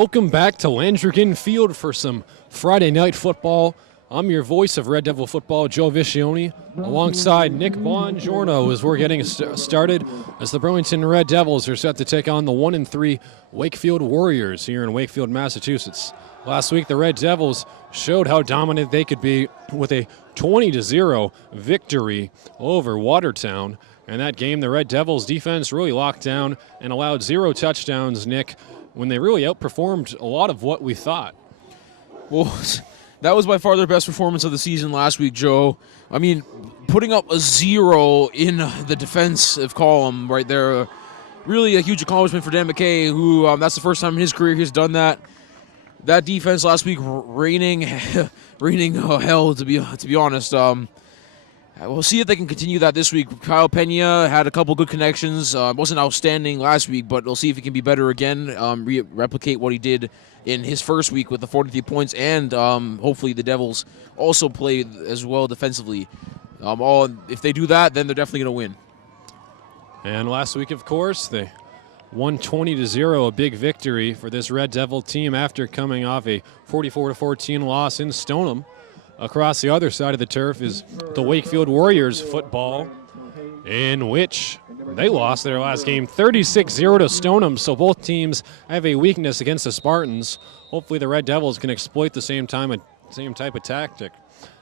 Welcome back to Landrigan Field for some Friday night football. I'm your voice of Red Devil football, Joe Viscioni, alongside Nick Bongiorno as we're getting started as the Burlington Red Devils are set to take on the 1-3 Wakefield Warriors here in Wakefield, Massachusetts. Last week, the Red Devils showed how dominant they could be with a 20-0 victory over Watertown. In that game, the Red Devils defense really locked down and allowed 0 touchdowns, Nick, when they really outperformed a lot of what we thought. Well, that was by far their best performance of the season last week, Joe. I mean, putting up a 0 in the defensive column right there, really a huge accomplishment for Dan McKay, who that's the first time in his career he's done that. That defense last week raining hell, to be honest. We'll see if they can continue that this week. Kyle Pena had a couple good connections. Wasn't outstanding last week, but we'll see if he can be better again, replicate what he did in his first week with the 43 points, and hopefully the Devils also play as well defensively. If they do that, then they're definitely going to win. And last week, of course, they won 20-0, a big victory for this Red Devil team after coming off a 44-14 loss in Stoneham. Across the other side of the turf is the Wakefield Warriors football, in which they lost their last game 36-0 to Stoneham, so both teams have a weakness against the Spartans. Hopefully the Red Devils can exploit the same type of tactic.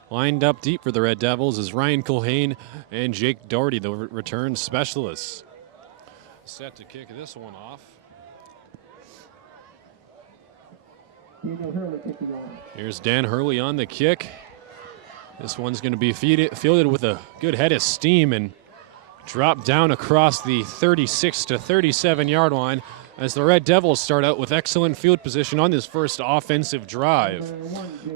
Lined up deep for the Red Devils is Ryan Culhane and Jake Doherty, the return specialists. Set to kick this one off. Here's Dan Hurley on the kick. This one's going to be fielded with a good head of steam and drop down across the 36 to 37 yard line as the Red Devils start out with excellent field position on this first offensive drive.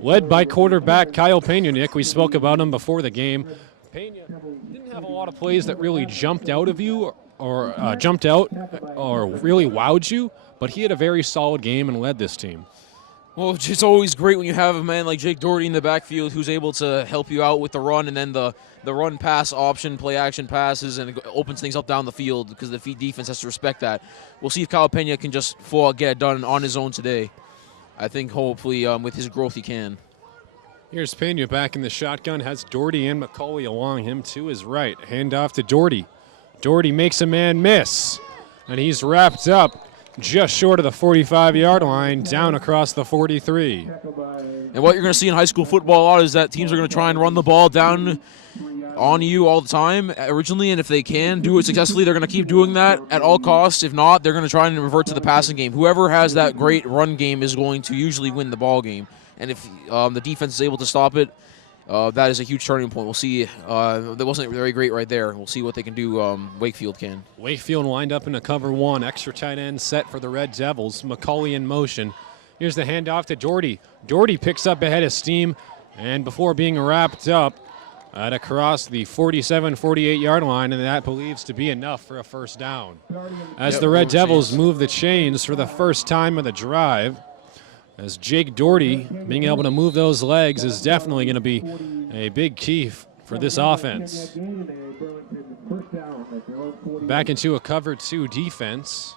Led by quarterback Kyle Pena, Nick. We spoke about him before the game. Pena didn't have a lot of plays that really jumped out of you or really wowed you, but he had a very solid game and led this team. Well, it's always great when you have a man like Jake Doherty in the backfield who's able to help you out with the run, and then the run-pass option, play-action passes, and it opens things up down the field because the defense has to respect that. We'll see if Kyle Pena can just get it done on his own today. I think hopefully with his growth he can. Here's Pena back in the shotgun, has Doherty and McCauley along him to his right. Hand off to Doherty. Doherty makes a man miss, and he's wrapped up just short of the 45-yard line, down across the 43. And what you're going to see in high school football a lot is that teams are going to try and run the ball down on you all the time originally, and if they can do it successfully, they're going to keep doing that at all costs. If not, they're going to try and revert to the passing game. Whoever has that great run game is going to usually win the ball game. And if the defense is able to stop it, that is a huge turning point. We'll see. That wasn't very great right there. We'll see what they can do. Wakefield can. Wakefield lined up in a cover one. Extra tight end set for the Red Devils. McCauley in motion. Here's the handoff to Doherty. Doherty picks up ahead of steam, and before being wrapped up at across the 47-48 yard line, and that believes to be enough for a first down. As the Red Devils move the chains for the first time of the drive, as Jake Doherty being able to move those legs is definitely going to be a big key for this offense. Back into a cover 2 defense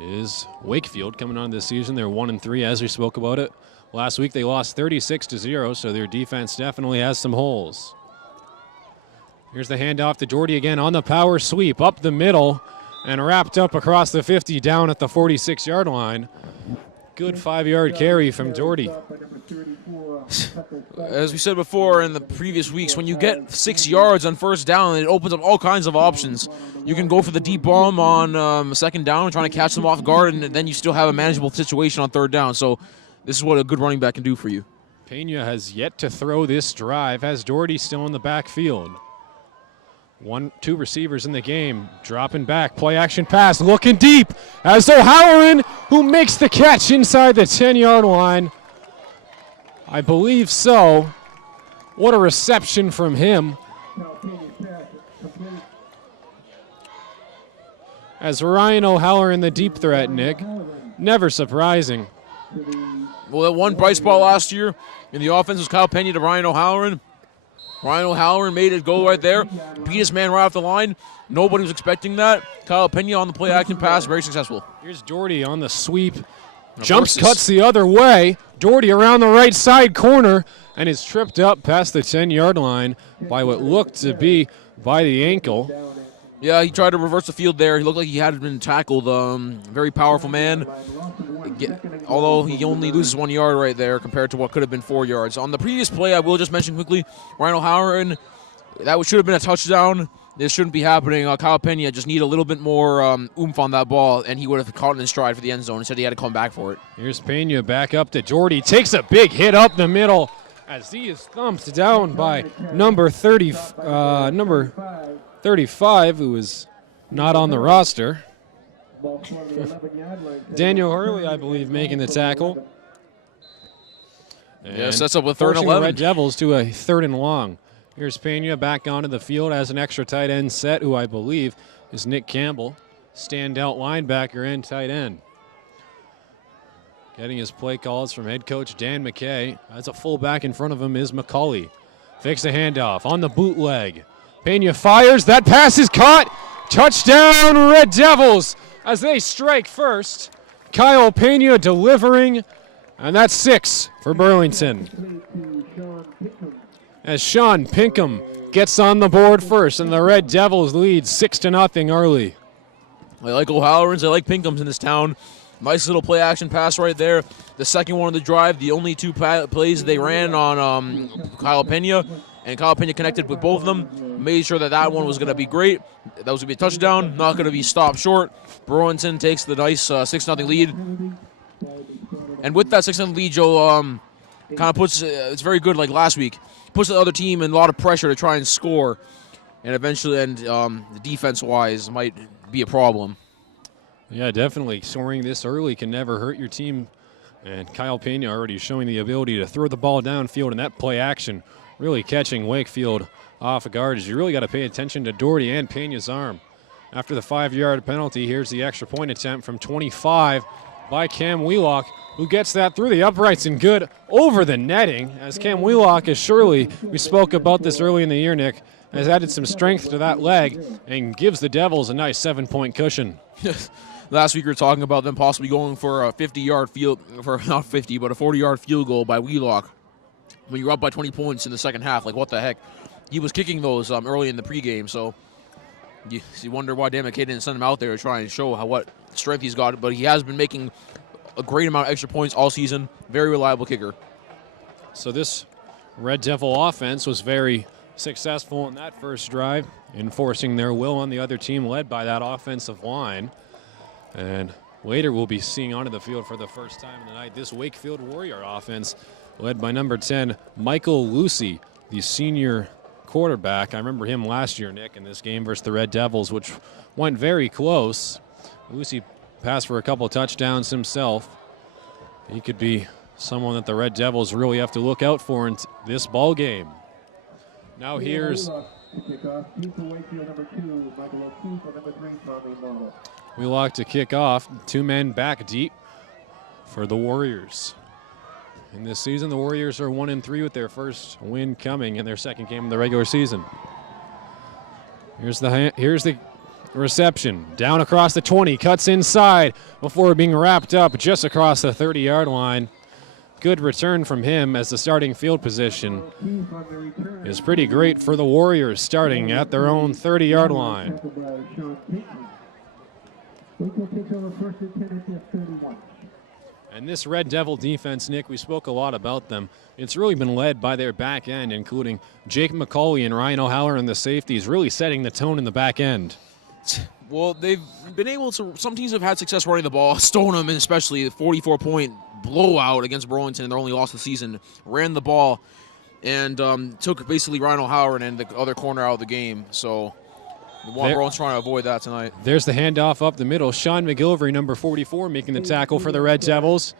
is Wakefield coming on this season. They're 1-3 as we spoke about it. Last week they lost 36-0, so their defense definitely has some holes. Here's the handoff to Doherty again on the power sweep up the middle and wrapped up across the 50 down at the 46-yard line. Good 5-yard carry from Doherty. As we said before in the previous weeks, when you get 6 yards on first down, it opens up all kinds of options. You can go for the deep bomb on second down, trying to catch them off guard, and then you still have a manageable situation on third down. So this is what a good running back can do for you. Pena has yet to throw this drive, has Doherty still in the backfield. 2 receivers in the game, dropping back, play action pass, looking deep as O'Halloran, who makes the catch inside the 10-yard line. I believe so. What a reception from him. As Ryan O'Halloran, the deep threat, Nick. Never surprising. Well, that one bright spot last year in the offense was Kyle Pena to Ryan O'Halloran. Ryan O'Halloran made it go right there. Beat his man right off the line. Nobody was expecting that. Kyle Pena on the play-action pass, very successful. Here's Doherty on the sweep. Jumps, cuts the other way. Doherty around the right side corner and is tripped up past the 10-yard line by what looked to be by the ankle. Yeah, he tried to reverse the field there. He looked like he had been tackled. Very powerful man. Although he only loses 1 yard right there compared to what could have been 4 yards. On the previous play, I will just mention quickly, Ryan O'Halloran, that should have been a touchdown. This shouldn't be happening. Kyle Pena just need a little bit more oomph on that ball, and he would have caught it in stride for the end zone. Instead, he had to come back for it. Here's Pena back up to Doherty. Takes a big hit up the middle as he is thumped down by number 35, who is not on the roster. Daniel Hurley, I believe, making the tackle. And yeah, sets up with 3rd and 11. The Red Devils to a 3rd and long. Here's Pena back onto the field as an extra tight end set, who I believe is Nick Campbell, standout linebacker and tight end. Getting his play calls from head coach Dan McKay. As a fullback in front of him is McCauley. Fakes the handoff on the bootleg. Pena fires. That pass is caught. Touchdown, Red Devils, as they strike first. Kyle Pena delivering, and that's 6 for Burlington. As Sean Pinkham gets on the board first, and the Red Devils lead 6-0 early. I like O'Halloran's. I like Pinkham's in this town. Nice little play-action pass right there. The second one of the drive, the only 2 plays they ran on Kyle Pena, and Kyle Pena connected with both of them. Made sure that one was going to be great. That was going to be a touchdown, not going to be stopped short. Burlington takes the nice 6-0 lead. And with that 6-0 lead, Joe, kind of puts, it's very good like last week, puts the other team in a lot of pressure to try and score. And eventually, the defense-wise might be a problem. Yeah, definitely. Scoring this early can never hurt your team. And Kyle Pena already showing the ability to throw the ball downfield, and that play action really catching Wakefield off guard. As you really got to pay attention to Doherty and Pena's arm. After the 5-yard penalty, here's the extra point attempt from 25 by Cam Wheelock, who gets that through the uprights and good over the netting. As Cam Wheelock is surely, we spoke about this early in the year, Nick, has added some strength to that leg and gives the Devils a nice 7-point cushion. Last week we were talking about them possibly going for a 50-yard field, for not 50, but a 40-yard field goal by Wheelock. When you're up by 20 points in the second half, like what the heck? He was kicking those early in the pregame, so you wonder why Dan McKay didn't send him out there to try and show what strength he's got. But he has been making a great amount of extra points all season. Very reliable kicker. So this Red Devil offense was very successful in that first drive, enforcing their will on the other team, led by that offensive line. And later we'll be seeing onto the field for the first time in the night this Wakefield Warrior offense, led by number 10, Michael Lucy, the senior quarterback. I remember him last year, Nick, in this game versus the Red Devils, which went very close. Lucy passed for a couple touchdowns himself. He could be someone that the Red Devils really have to look out for in this ball game. Now here's Wheelock to kick off. 2 men back deep for the Warriors. In this season, the Warriors are 1-3 with their first win coming in their second game of the regular season. Here's the reception. Down across the 20, cuts inside before being wrapped up just across the 30-yard line. Good return from him, as the starting field position is pretty great for the Warriors, starting at their own 30-yard line. And this Red Devil defense, Nick, we spoke a lot about them. It's really been led by their back end, including Jake McCauley and Ryan O'Halloran, the safeties, really setting the tone in the back end. Well, they've been able to, some teams have had success running the ball. Stoneham, especially, the 44-point blowout against Burlington, their only loss of the season, ran the ball and took basically Ryan O'Halloran and the other corner out of the game. So Burlington's trying to avoid that tonight. There's the handoff up the middle. Sean McGilvery, number 44, making the tackle for the Red Devils.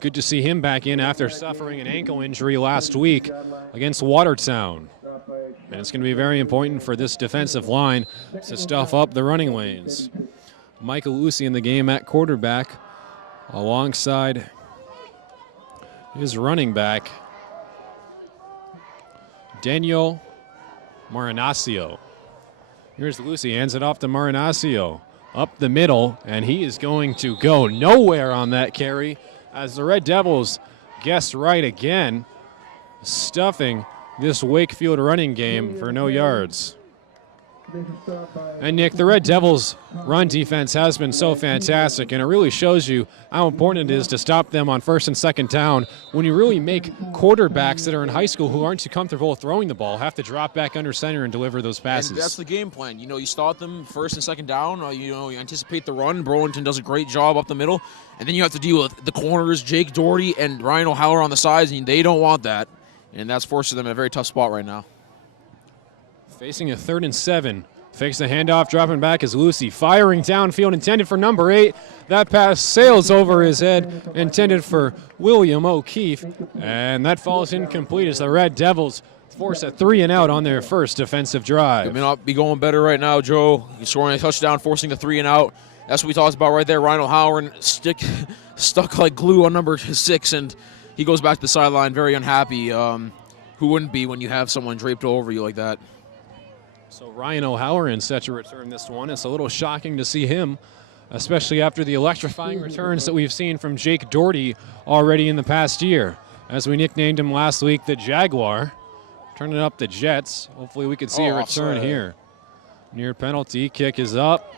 Good to see him back in after suffering an ankle injury last week against Watertown. And it's going to be very important for this defensive line to stuff up the running lanes. Michael Lucy in the game at quarterback alongside his running back, Daniel Marinaccio. Here's Lucy, hands it off to Marinaccio. Up the middle, and he is going to go nowhere on that carry as the Red Devils guessed right again, stuffing this Wakefield running game for no yards. And Nick, the Red Devils' run defense has been so fantastic, and it really shows you how important it is to stop them on first and second down when you really make quarterbacks that are in high school who aren't too comfortable throwing the ball have to drop back under center and deliver those passes. And that's the game plan. You know, you start them first and second down. You anticipate the run. Burlington does a great job up the middle, and then you have to deal with the corners, Jake Doherty and Ryan O'Halloran on the sides, and they don't want that, and that's forcing them in a very tough spot right now. Facing a 3rd and 7. Fakes the handoff, dropping back is Lucy. Firing downfield, intended for number 8. That pass sails over his head, intended for William O'Keefe. And that falls incomplete as the Red Devils force a 3-and-out on their first defensive drive. It may not be going better right now, Joe. He's scoring a touchdown, forcing the 3-and-out. That's what we talked about right there. Ryan O'Halloran stuck like glue on number 6, and he goes back to the sideline very unhappy. Who wouldn't be when you have someone draped over you like that? So Ryan O'Halloran set to return this one. It's a little shocking to see him, especially after the electrifying returns that we've seen from Jake Doherty already in the past year. As we nicknamed him last week, the Jaguar, turning up the Jets. Hopefully we could see a return here. Near penalty, kick is up.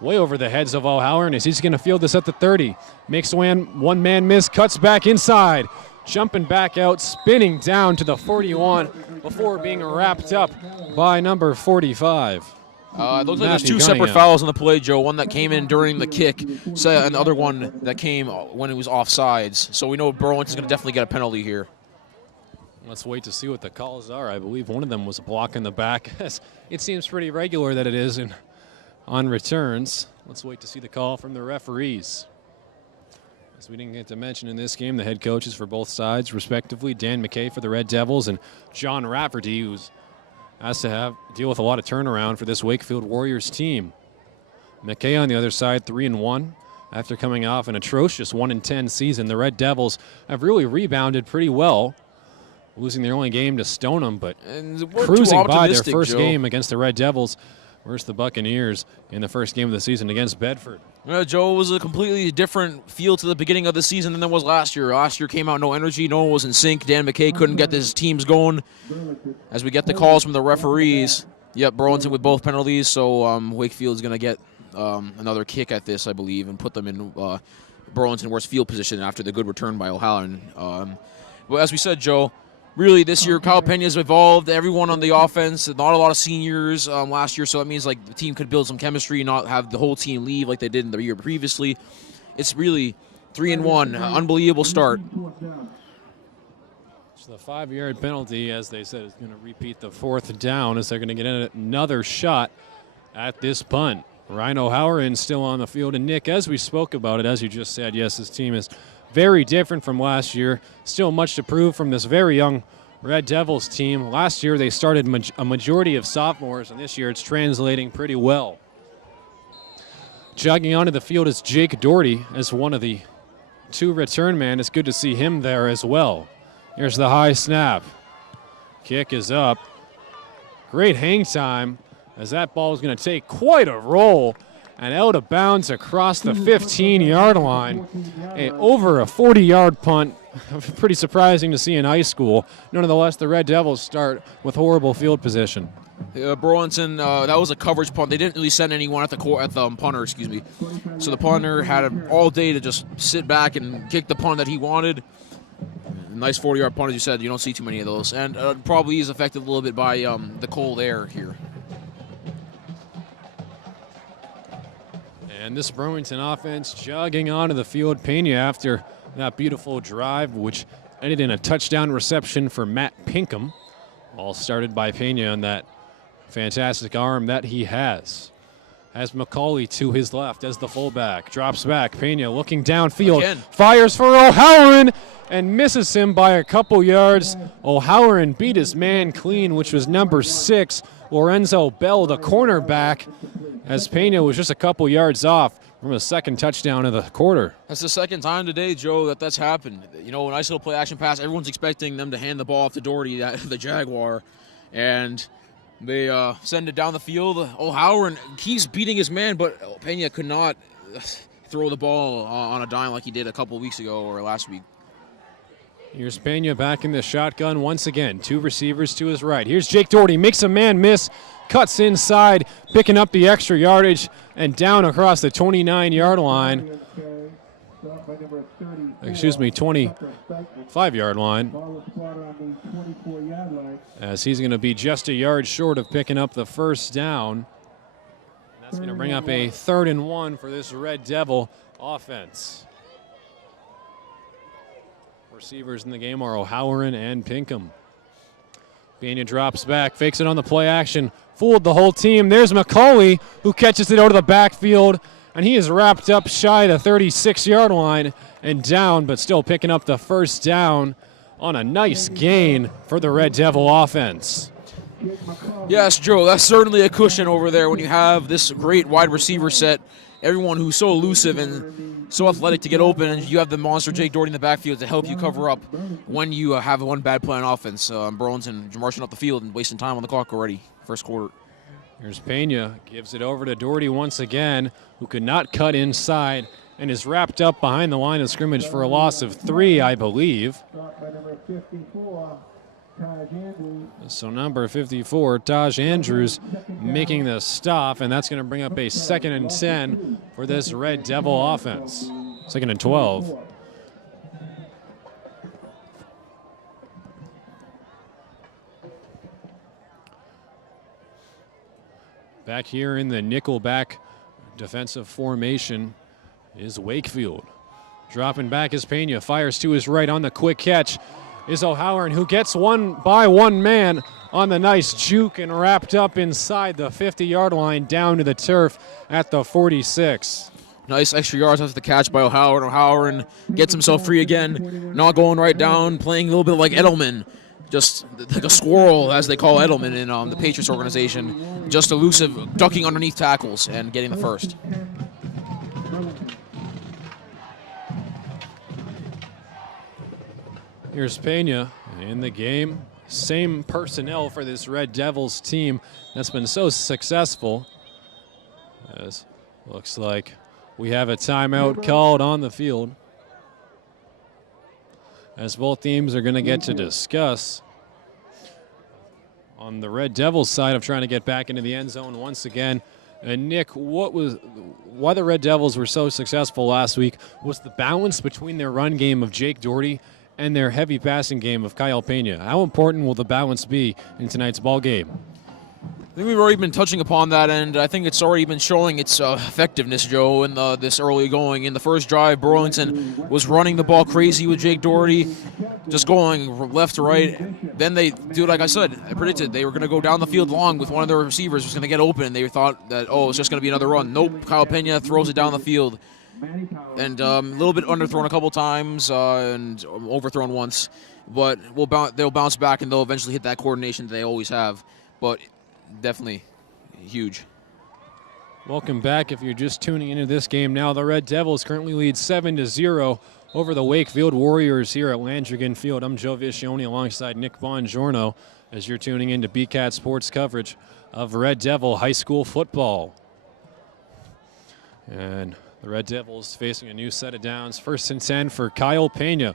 Way over the heads of O'Halloran as he's going to field this at the 30. Makes one-man miss, cuts back inside. Jumping back out, spinning down to the 41 before being wrapped up by number 45. It looks like there's two separate fouls on the play, Joe. One that came in during the kick, and the other one that came when it was offsides. So we know Burlington's going to definitely get a penalty here. Let's wait to see what the calls are. I believe one of them was a block in the back. It seems pretty regular that it is on returns. Let's wait to see the call from the referees. As we didn't get to mention in this game, the head coaches for both sides, respectively, Dan McKay for the Red Devils and John Rafferty, who's has to deal with a lot of turnaround for this Wakefield Warriors team. McKay on the other side, 3-1. After coming off an atrocious 1-10 season, the Red Devils have really rebounded pretty well, losing their only game to Stoneham, but cruising by their first game against the Red Devils versus the Buccaneers in the first game of the season against Bedford. Joe, it was a completely different feel to the beginning of the season than there was last year. Last year came out no energy, no one was in sync. Dan McKay couldn't get his teams going. As we get the calls from the referees, yep, Burlington with both penalties, so Wakefield's going to get another kick at this, I believe, and put them in Burlington worst field position after the good return by O'Halloran. But as we said, Joe, really this year Kyle Pena's evolved. Everyone on the offense, not a lot of seniors last year, so that means like the team could build some chemistry and not have the whole team leave like they did in the year previously. It's really 3-1, unbelievable start. So the 5-yard penalty, as they said, is going to repeat the 4th down as they're going to get another shot at this punt. Ryan O'Halloran still on the field, and Nick, as we spoke about it, as you just said, yes, this team is very different from last year. Still much to prove from this very young Red Devils team. Last year they started a majority of sophomores, and this year it's translating pretty well. Jogging onto the field is Jake Doherty as one of the 2 return men. It's good to see him there as well. Here's the high snap. Kick is up. Great hang time as that ball is going to take quite a roll and out of bounds across the 15-yard line. Over a 40-yard punt. Pretty surprising to see in high school. Nonetheless, the Red Devils start with horrible field position. Burlington, that was a coverage punt. They didn't really send anyone at the punter, So the punter had all day to just sit back and kick the punt that he wanted. Nice 40-yard punt, as you said. You don't see too many of those. And probably is affected a little bit by the cold air here. And this Burlington offense jogging onto the field. Pena after that beautiful drive, which ended in a touchdown reception for Matt Pinkham. All started by Pena on that fantastic arm that he has. Has McCauley to his left as the fullback. Drops back. Pena looking downfield. Again. Fires for O'Halloran and misses him by a couple yards. O'Halloran beat his man clean, which was number 6, Lorenzo Bell, the cornerback, as Pena was just a couple yards off from a second touchdown of the quarter. That's the second time today, Joe, that's happened. You know, when I still play action pass, everyone's expecting them to hand the ball off to Doherty, the Jaguar, and they send it down the field. O'Halloran keeps beating his man, but Pena could not throw the ball on a dime like he did a couple of weeks ago or last week. Here's Pena back in the shotgun once again. 2 receivers to his right. Here's Jake Doherty, makes a man miss, cuts inside, picking up the extra yardage, and down across the 29-yard line. 25-yard line. As he's going to be just a yard short of picking up the first down. That's going to bring up a 3rd and 1 for this Red Devil offense. Receivers in the game are O'Halloran and Pinkham. Pena drops back, fakes it on the play action, fooled the whole team. There's McCauley, who catches it out of the backfield, and he is wrapped up shy of the 36-yard line and down, but still picking up the first down on a nice gain for the Red Devil offense. Yes, Joe, that's certainly a cushion over there when you have this great wide receiver set. Everyone who's so elusive and so athletic to get open, and you have the monster Jake Doherty in the backfield to help you cover up when you have one bad play on offense. Burlington marching up the field and wasting time on the clock already, first quarter. Here's Pena, gives it over to Doherty once again, who could not cut inside and is wrapped up behind the line of scrimmage for a loss of 3, I believe. So number 54, Taj Andrews, making the stop, and that's going to bring up a 2nd and 10 for this Red Devil offense. 2nd and 12. Back here in the nickelback defensive formation is Wakefield. Dropping back is Pena, fires to his right on the quick catch is O'Halloran, who gets one man on the nice juke and wrapped up inside the 50-yard line down to the turf at the 46. Nice extra yards after the catch by O'Halloran. O'Halloran gets himself free again, not going right down, playing a little bit like Edelman, just like a squirrel, as they call Edelman in the Patriots organization, just elusive, ducking underneath tackles and getting the first. Here's Pena in the game. Same personnel for this Red Devils team that's been so successful. As looks like we have a timeout called on the field, as both teams are going to get to discuss. On the Red Devils side of trying to get back into the end zone once again. And Nick, why the Red Devils were so successful last week was the balance between their run game of Jake Doherty and their heavy passing game of Kyle Pena. How important will the balance be in tonight's ball game? I think we've already been touching upon that, and I think it's already been showing its effectiveness, Joe, in this early going. In the first drive, Burlington was running the ball crazy with Jake Doherty, just going left to right. Then they do, like I said, I predicted they were going to go down the field long with one of their receivers was going to get open, and they thought that, it's just going to be another run. Nope, Kyle Pena throws it down the field. And a little bit underthrown a couple times and overthrown once, but they'll bounce back and they'll eventually hit that coordination that they always have. But definitely huge. Welcome back. If you're just tuning into this game now, the Red Devils currently lead 7-0 over the Wakefield Warriors here at Landrigan Field. I'm Joe Viscioni alongside Nick Bongiorno as you're tuning into BCAT Sports coverage of Red Devil high school football. And the Red Devils facing a new set of downs. 1st and 10 for Kyle Pena.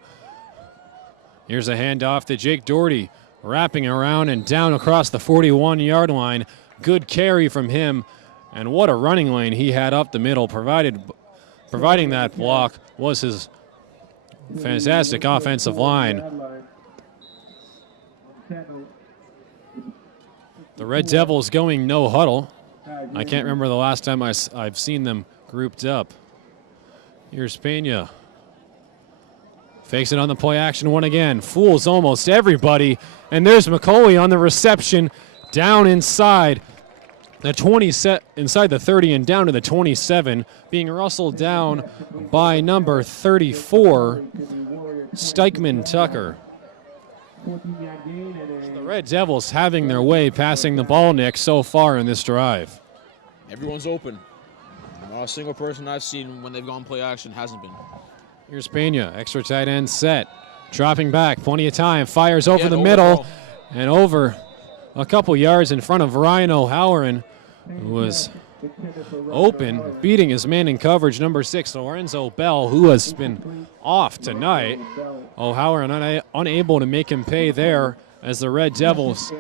Here's a handoff to Jake Doherty, wrapping around and down across the 41-yard line. Good carry from him, and what a running lane he had up the middle. Providing that block was his fantastic offensive line. The Red Devils going no huddle. I can't remember the last time I've seen them grouped up. Here's Pena. Fakes it on the play action one again. Fools almost everybody. And there's McCauley on the reception down inside the 20 inside the 30 and down to the 27, being rustled down by number 34, Stikeman Tucker. The Red Devils having their way passing the ball, Nick, so far in this drive. Everyone's open. Not a single person I've seen when they've gone play action hasn't been. Here's Pena, extra tight end set. Dropping back, plenty of time, fires over the middle and over a couple yards in front of Ryan O'Halloran, who was open, beating his man in coverage, number 6, Lorenzo Bell, who has been off tonight. O'Halloran unable to make him pay there as the Red Devils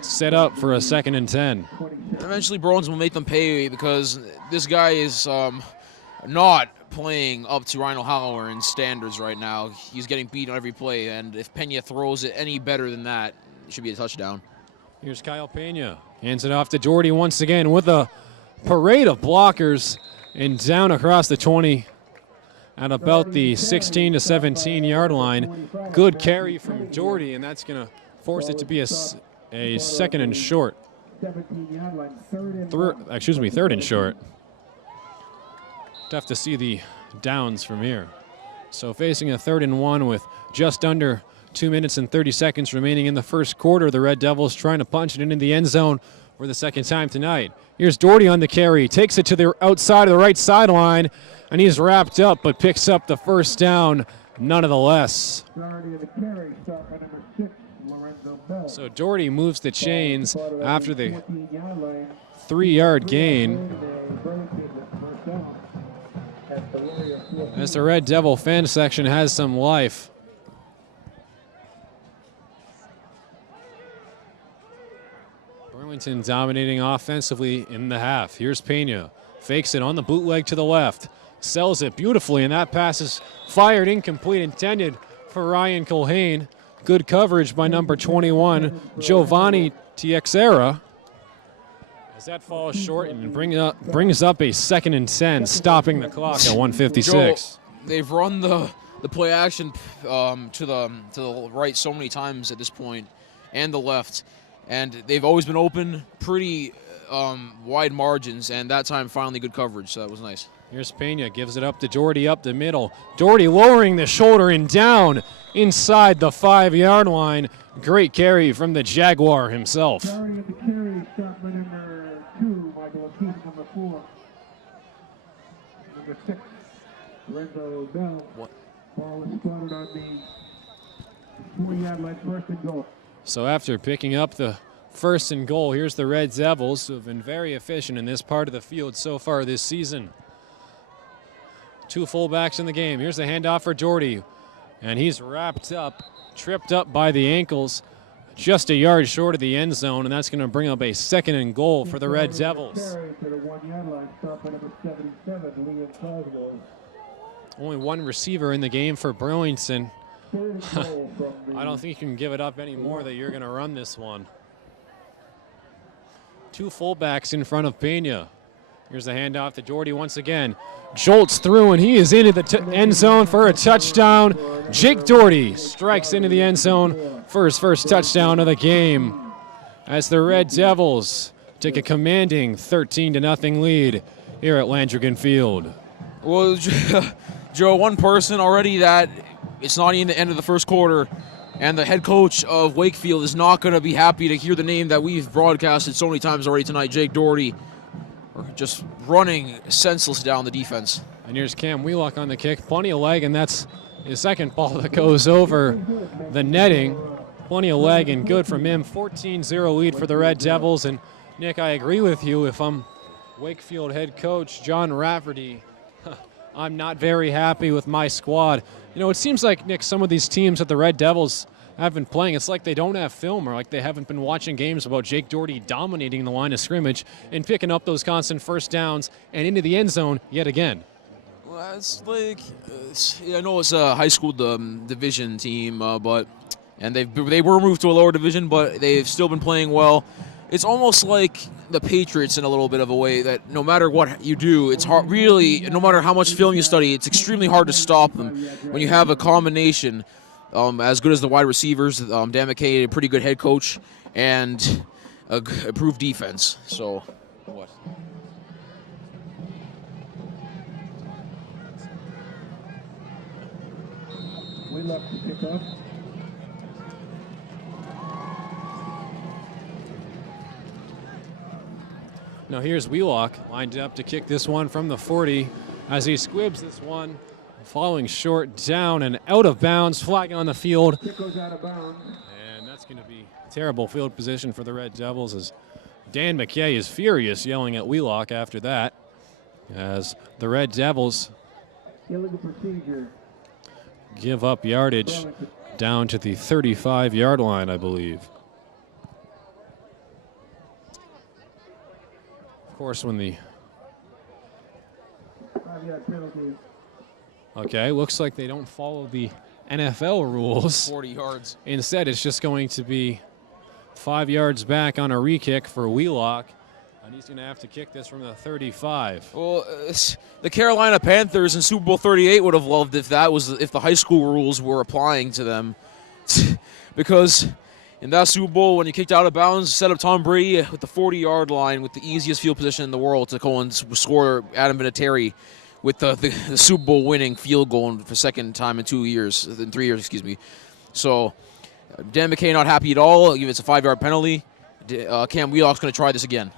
set up for a 2nd and 10. Eventually, Burlington will make them pay because this guy is not playing up to Ryan O'Halloran's standards right now. He's getting beat on every play, and if Pena throws it any better than that, it should be a touchdown. Here's Kyle Pena. Hands it off to Doherty once again with a parade of blockers and down across the 20 at about the 16 to 17 yard line. Good carry from Doherty, and that's going to force it to be a 2nd and short. 3rd and short. Tough to see the downs from here. So facing a 3rd and 1 with just under 2 minutes and 30 seconds remaining in the first quarter. The Red Devils trying to punch it into the end zone for the 2nd time tonight. Here's Doherty on the carry. Takes it to the outside of the right sideline, and he's wrapped up but picks up the first down nonetheless. So Doherty moves the chains after the 3-yard gain. As the Red Devil fan section has some life. Burlington dominating offensively in the half. Here's Pena. Fakes it on the bootleg to the left. Sells it beautifully, and that pass is fired incomplete, intended for Ryan Culhane. Good coverage by number 21, Giovanni Tiexera. As that falls short and brings up a 2nd and 10, stopping the clock at 1:56. They've run the play action to the right so many times at this point, and the left, and they've always been open, pretty wide margins, and that time finally good coverage, so that was nice. Here's Pena, gives it up to Doherty up the middle. Doherty lowering the shoulder and down inside the 5-yard line. Great carry from the Jaguar himself. So after picking up the 1st and goal, here's the Red Devils, who have been very efficient in this part of the field so far this season. 2 fullbacks in the game. Here's the handoff for Doherty, and he's wrapped up, tripped up by the ankles, just a yard short of the end zone, and that's going to bring up a 2nd and goal for the Red Devils. Only one receiver in the game for Burlington. I don't think you can give it up anymore that you're going to run this one. 2 fullbacks in front of Pena. Here's the handoff to Doherty once again. Jolts through, and he is into the end zone for a touchdown. Jake Doherty strikes into the end zone for his first touchdown of the game as the Red Devils take a commanding 13-0 lead here at Landrigan Field. Well, Joe, one person already that it's not even the end of the first quarter, and the head coach of Wakefield is not going to be happy to hear the name that we've broadcasted so many times already tonight, Jake Doherty, just running senseless down the defense. And here's Cam Wheelock on the kick. Plenty of leg, and that's his second ball that goes over the netting. Plenty of leg and good from him. 14-0 lead for the Red Devils. And, Nick, I agree with you. If I'm Wakefield head coach John Rafferty, I'm not very happy with my squad. You know, it seems like, Nick, some of these teams that the Red Devils have been playing, it's like they don't have film, or like they haven't been watching games about Jake Doherty dominating the line of scrimmage and picking up those constant first downs and into the end zone yet again. Well, it's like, I know it's a high school division team, and they were moved to a lower division, but they've still been playing well. It's almost like the Patriots in a little bit of a way that no matter what you do, it's hard, really, no matter how much film you study, it's extremely hard to stop them when you have a combination as good as the wide receivers, Dan McKay, a pretty good head coach, and a improved defense. So, what? We love to kick off. Now here's Wheelock lined up to kick this one from the 40 as he squibs this one, falling short, down and out of bounds, flag on the field. Kick goes out of bounds. And that's going to be terrible field position for the Red Devils as Dan McKay is furious, yelling at Wheelock after that, as the Red Devils Illegal procedure. give up yardage down to the 35-yard line, I believe. Of course, when the 5-yard penalty. okay, looks like they don't follow the NFL rules. 40 yards. Instead, it's just going to be 5 yards back on a re-kick for Wheelock, and he's going to have to kick this from the 35. Well, the Carolina Panthers in Super Bowl 38 would have loved if the high school rules were applying to them, because in that Super Bowl, when you kicked out of bounds, set up Tom Brady with the 40-yard line with the easiest field position in the world to go and score Adam Vinatieri with the Super Bowl winning field goal for second time in 3 years, So Dan McKay not happy at all. It's a 5-yard penalty. Cam Wheelock's going to try this again.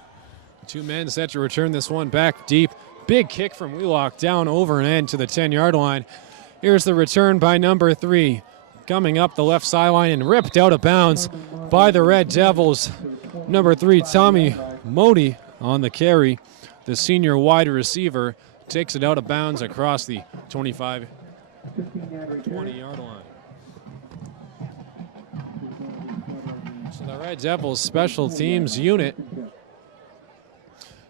2 men set to return this one back deep. Big kick from Wheelock down over and end to the 10-yard line. Here's the return by number 3. Coming up the left sideline and ripped out of bounds by the Red Devils. Number 3, Tommy Modi on the carry. The senior wide receiver takes it out of bounds across the 25, 20-yard line. So the Red Devils special teams unit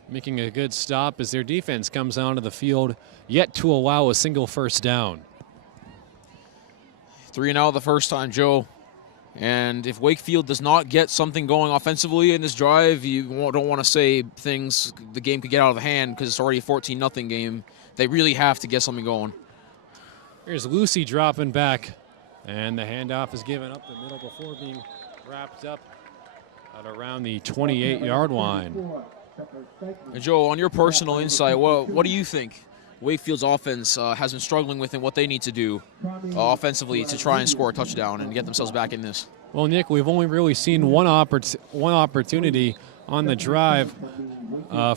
making a good stop as their defense comes onto the field, yet to allow a single first down. 3-0 the first time, Joe. And if Wakefield does not get something going offensively in this drive, you don't want to say things, the game could get out of hand because it's already a 14-0 game. They really have to get something going. Here's Lucy dropping back, and the handoff is given up the middle before being wrapped up at around the 28-yard line. And Joe, on your personal insight, what do you think Wakefield's offense has been struggling with and what they need to do offensively to try and score a touchdown and get themselves back in this? Well, Nick, we've only really seen one opportunity on the drive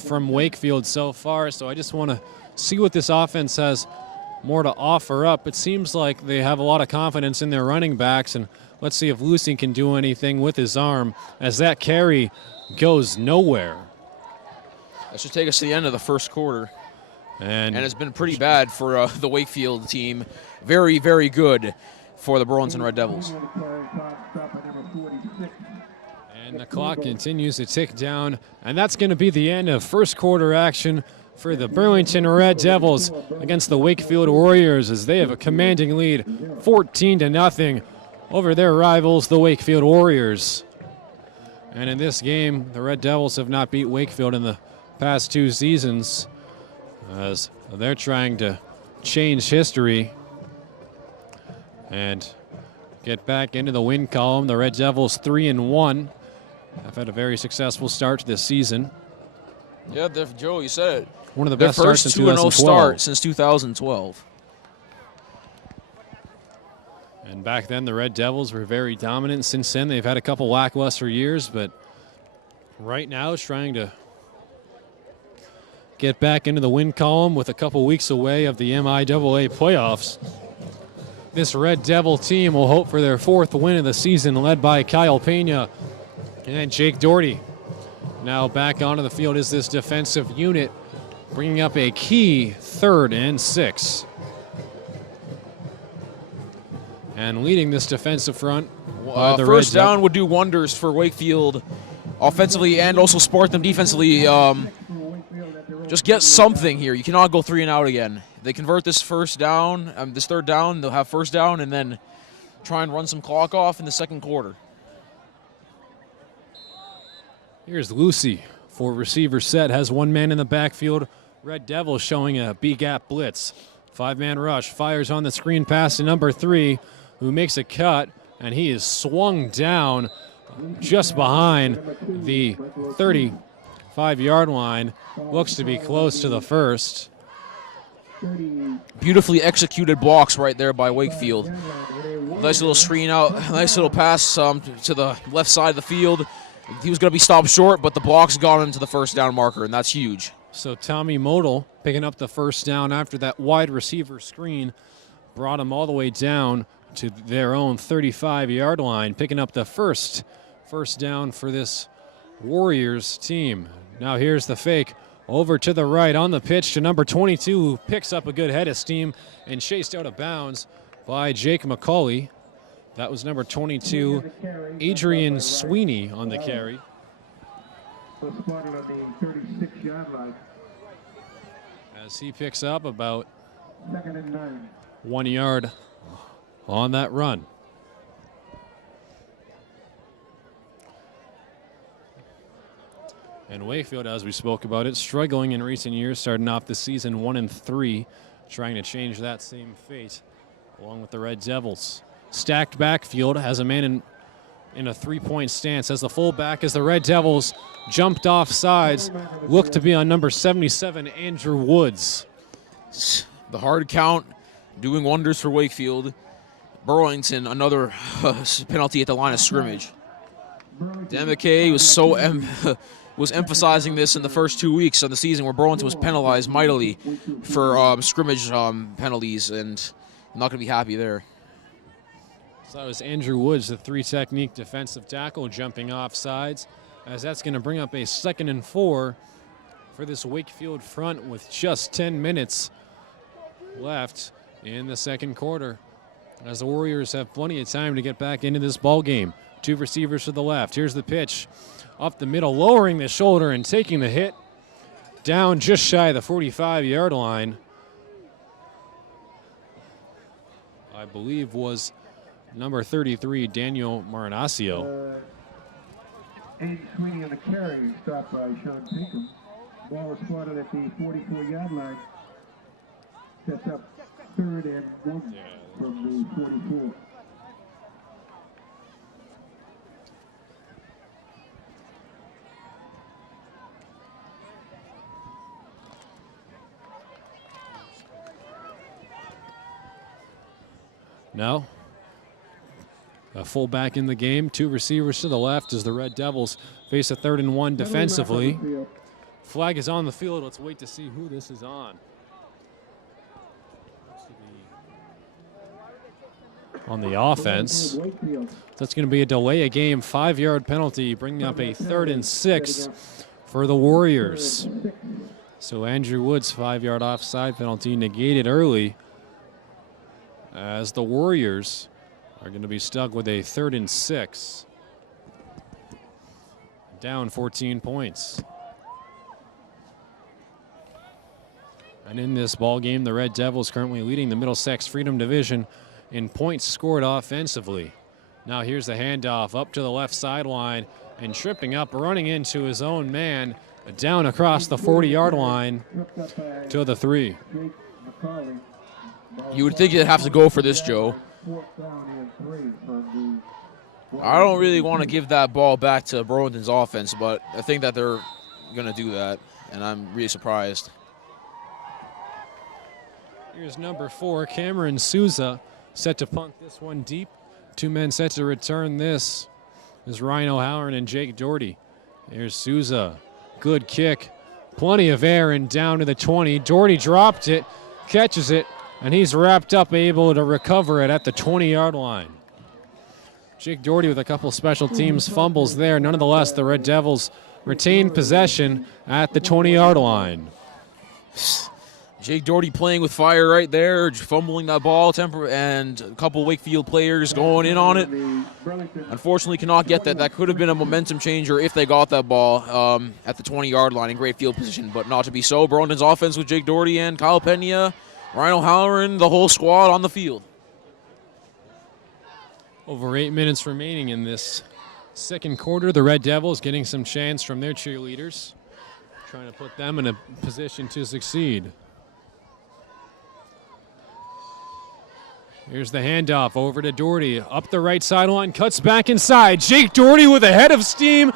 from Wakefield so far, so I just want to see what this offense has more to offer up. It seems like they have a lot of confidence in their running backs, and let's see if Lucy can do anything with his arm as that carry goes nowhere. That should take us to the end of the first quarter. And it's been pretty bad for the Wakefield team. Very, very good for the Burlington Red Devils. And the clock continues to tick down, and that's going to be the end of first quarter action for the Burlington Red Devils against the Wakefield Warriors as they have a commanding lead 14-0 over their rivals, the Wakefield Warriors. And in this game, the Red Devils have not beat Wakefield in the past 2 seasons, as they're trying to change history and get back into the win column. The Red Devils 3-1 have had a very successful start to this season. Yeah, Joe, you said it. One of the best starts in 2012. Their first 2-0 start 2012. since 2012. And back then, the Red Devils were very dominant. Since then, they've had a couple lackluster years, but right now it's trying to get back into the win column with a couple weeks away of the MIAA playoffs. This Red Devil team will hope for their 4th win of the season, led by Kyle Pena and Jake Doherty. Now back onto the field is this defensive unit, bringing up a key 3rd and 6. And leading this defensive front, the first down would do wonders for Wakefield offensively and also spark them defensively. Just get something here. You cannot go 3 and out again. If they convert this first down, this 3rd down, they'll have first down and then try and run some clock off in the second quarter. Here's Lucy for receiver set, has 1 man in the backfield. Red Devil showing a BCAT blitz. 5-man rush, fires on the screen pass to number 3, who makes a cut, and he is swung down just behind the 35-yard line. Looks to be close to the first. Beautifully executed blocks right there by Wakefield. Nice little screen out, nice little pass to the left side of the field. He was going to be stopped short, but the blocks got him to the first down marker, and that's huge. So Tommy Modal picking up the first down after that wide receiver screen brought him all the way down to their own 35-yard line, picking up the first down for this Warriors team. Now here's the fake. Over to the right on the pitch to number 22, who picks up a good head of steam and chased out of bounds by Jake McCauley. That was number 22, Adrian Sweeney on the carry. Was spotted on the 36-yard line. As he picks up about 2nd and 9. 1 yard on that run. And Wakefield, as we spoke about it, struggling in recent years, starting off the season 1-3, trying to change that same fate, along with the Red Devils. Stacked backfield has a man in a three-point stance as the fullback, as the Red Devils jumped off sides, looked to be on number 77, Andrew Woods. The hard count doing wonders for Wakefield. Burlington, another penalty at the line of scrimmage. DeMckay was emphasizing this in the first 2 weeks of the season, where Burlington was penalized mightily for scrimmage penalties, and I'm not going to be happy there. So that was Andrew Woods, the three-technique defensive tackle, jumping off sides, as that's going to bring up a 2nd and 4 for this Wakefield front with just 10 minutes left in the second quarter, as the Warriors have plenty of time to get back into this ball game. Two receivers to the left. Here's the pitch. Up the middle, lowering the shoulder and taking the hit. Down just shy of the 45-yard line. I believe was number 33, Daniel Marinaccio. Andy Sweeney on the carry, stopped by Sean Pinkham. Ball is spotted at the 44-yard line. Sets up 3rd and 1 from the 44. Now, a fullback in the game, two receivers to the left as the Red Devils face a 3rd and 1 defensively. Flag is on the field. Let's wait to see who this is on. On the offense. That's going to be a delay a game, 5-yard penalty, bringing up a 3rd and 6 for the Warriors. So Andrew Woods' 5-yard offside penalty negated early, as the Warriors are going to be stuck with a 3rd and 6. Down 14 points. And in this ball game, the Red Devils currently leading the Middlesex Freedom Division in points scored offensively. Now here's the handoff up to the left sideline, and tripping up, running into his own man, down across the 40-yard line to the 3. You would think you'd have to go for this, Joe. I don't really want to give that ball back to Burlington's offense, but I think that they're going to do that, and I'm really surprised. Here's number 4, Cameron Souza, set to punt this one deep. Two men set to return this is Ryan O'Halloran and Jake Doherty. Here's Souza. Good kick. Plenty of air and down to the 20. Doherty dropped it, catches it, and he's wrapped up, able to recover it at the 20-yard line. Jake Doherty with a couple special teams fumbles there. Nonetheless, the Red Devils retain possession at the 20-yard line. Jake Doherty playing with fire right there, fumbling that ball, and a couple Wakefield players going in on it. Unfortunately, cannot get that. That could have been a momentum changer if they got that ball at the 20-yard line in great field position, but not to be so. Burlington's offense with Jake Doherty and Kyle Pena, Ryan O'Halloran, the whole squad on the field. Over 8 minutes remaining in this second quarter. The Red Devils getting some chance from their cheerleaders, trying to put them in a position to succeed. Here's the handoff over to Doherty. Up the right sideline, cuts back inside. Jake Doherty with a head of steam.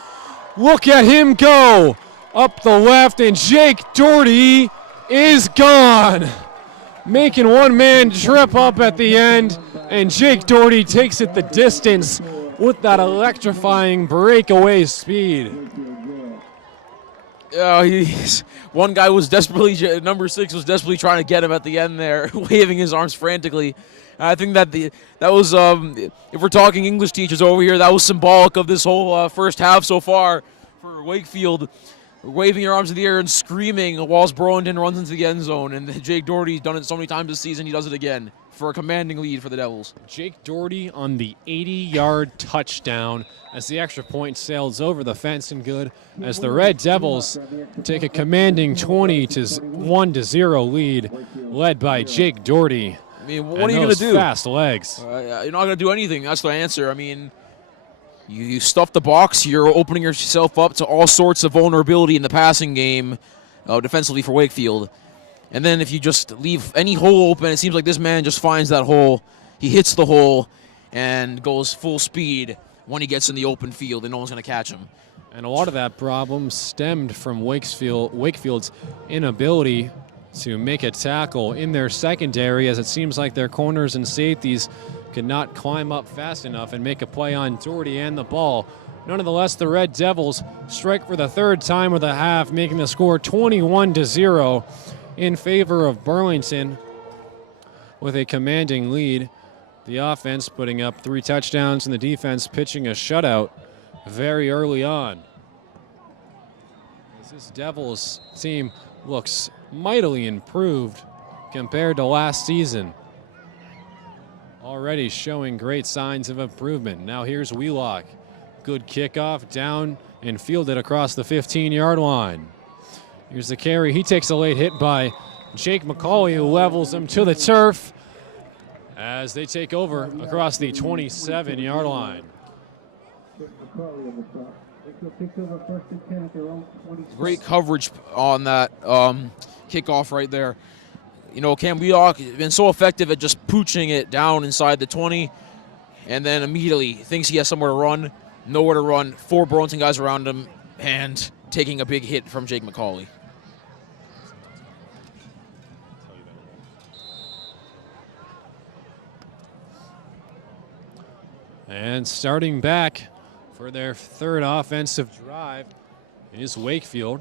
Look at him go. Up the left, and Jake Doherty is gone. Making one man trip up at the end, and Jake Doherty takes it the distance with that electrifying breakaway speed. One guy was desperately, number 6 was desperately trying to get him at the end there, waving his arms frantically. I think that that was, if we're talking English teachers over here, that was symbolic of this whole first half so far for Wakefield, waving your arms in the air and screaming whilst Burlington runs into the end zone. And Jake Doherty's done it so many times this season, he does it again for a commanding lead for the Devils. Jake Doherty on the 80-yard touchdown as the extra point sails over the fence and good as the Red Devils take a commanding 20-1-0 lead led by Jake Doherty. I mean, what are you going to do? Fast legs. You're not going to do anything. That's the answer. I mean, you stuff the box. You're opening yourself up to all sorts of vulnerability in the passing game defensively for Wakefield. And then if you just leave any hole open, it seems like this man just finds that hole. He hits the hole and goes full speed when he gets in the open field, and no one's going to catch him. And a lot of that problem stemmed from Wakefield's inability to make a tackle in their secondary, as it seems like their corners and safeties could not climb up fast enough and make a play on Doherty and the ball. Nonetheless, the Red Devils strike for the third time of the half, making the score 21-0 in favor of Burlington with a commanding lead. The offense putting up 3 touchdowns and the defense pitching a shutout very early on. As this Devils team looks mightily improved compared to last season. Already showing great signs of improvement. Now here's Wheelock. Good kickoff down and fielded across the 15-yard line. Here's the carry. He takes a late hit by Jake McCauley, who levels him to the turf as they take over across the 27-yard line. Great coverage on that kickoff right there. You know, Cam Wheelock has been so effective at just pooching it down inside the 20, and then immediately thinks he has somewhere to run, nowhere to run, 4 Burlington guys around him, and taking a big hit from Jake McCauley. And starting back for their third offensive drive is Wakefield.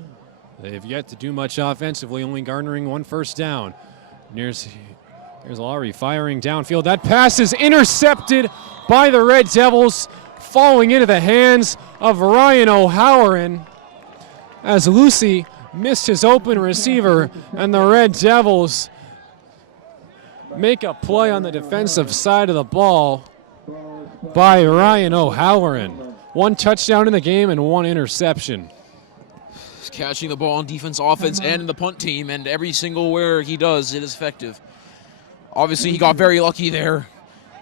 They've yet to do much offensively, only garnering 1 first down. Here's Lowry firing downfield. That pass is intercepted by the Red Devils, falling into the hands of Ryan O'Halloran as Lucy missed his open receiver, and the Red Devils make a play on the defensive side of the ball by Ryan O'Halloran. 1 touchdown in the game and 1 interception. He's catching the ball on defense, offense, and in the punt team, and every single where he does, it is effective. Obviously, he got very lucky there.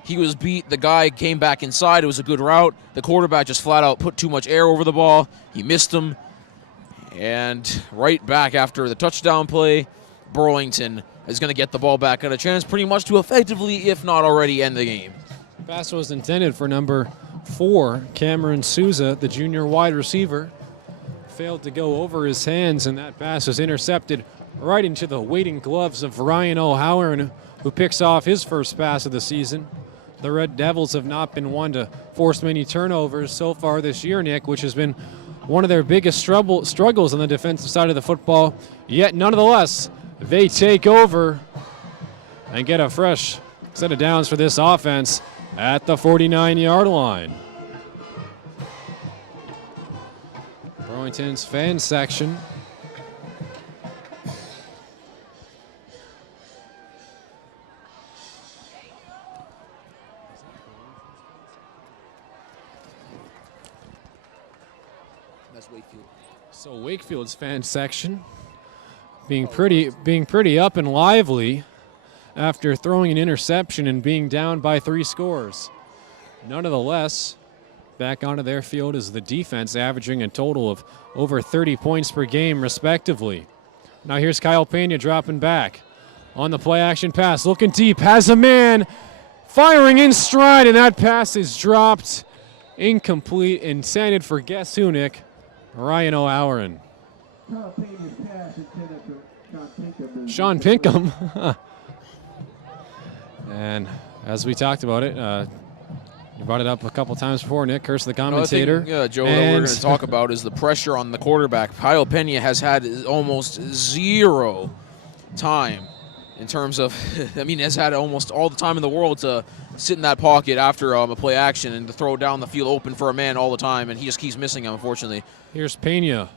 He was beat. The guy came back inside. It was a good route. The quarterback just flat out put too much air over the ball. He missed him. And right back after the touchdown play, Burlington is going to get the ball back and a chance pretty much to effectively, if not already, end the game. Pass was intended for number 4, Cameron Souza, the junior wide receiver. Failed to go over his hands, and that pass was intercepted right into the waiting gloves of Ryan O'Halloran, who picks off his first pass of the season. The Red Devils have not been one to force many turnovers so far this year, Nick, which has been one of their biggest struggles on the defensive side of the football. Yet, nonetheless, they take over and get a fresh set of downs for this offense at the 49-yard line. Burlington's fan section That's Wakefield. So Wakefield's fan section being pretty up and lively after throwing an interception and being down by 3 scores. Nonetheless, back onto their field is the defense, averaging a total of over 30 points per game, respectively. Now here's Kyle Pena dropping back on the play action pass, looking deep, has a man firing in stride, and that pass is dropped, incomplete, intended for guess who, Nick? Ryan O'Halloran. Sean Pinkham. And as we talked about it, you brought it up a couple times before, Nick, curse the commentator. Joe, what we're going to talk about is the pressure on the quarterback. Kyle Pena has had almost 0 time in terms of, I mean, has had almost all the time in the world to sit in that pocket after a play action and to throw down the field open for a man all the time, and he just keeps missing him, unfortunately. Here's Pena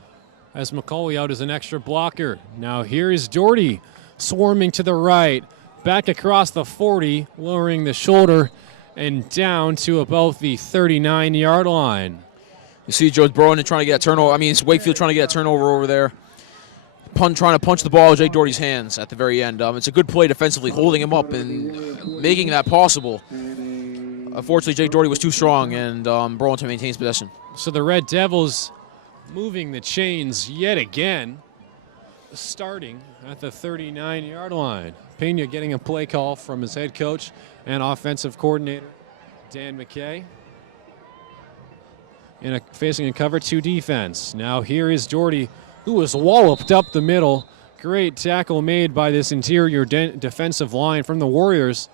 as McCauley out as an extra blocker. Now here is Doherty swarming to the right, back across the 40, lowering the shoulder, and down to about the 39-yard line. You see Joe Burlington trying to get a turnover. I mean, it's Wakefield trying to get a turnover over there. Trying to punch the ball out of Jake Doherty's hands at the very end. It's a good play defensively, holding him up and making that possible. Unfortunately, Jake Doherty was too strong, and Burlington maintains possession. So the Red Devils moving the chains yet again, starting at the 39-yard line. Pena getting a play call from his head coach and offensive coordinator, Dan McKay. Facing a cover 2 defense. Now here is Doherty, who was walloped up the middle. Great tackle made by this interior defensive line from the Warriors,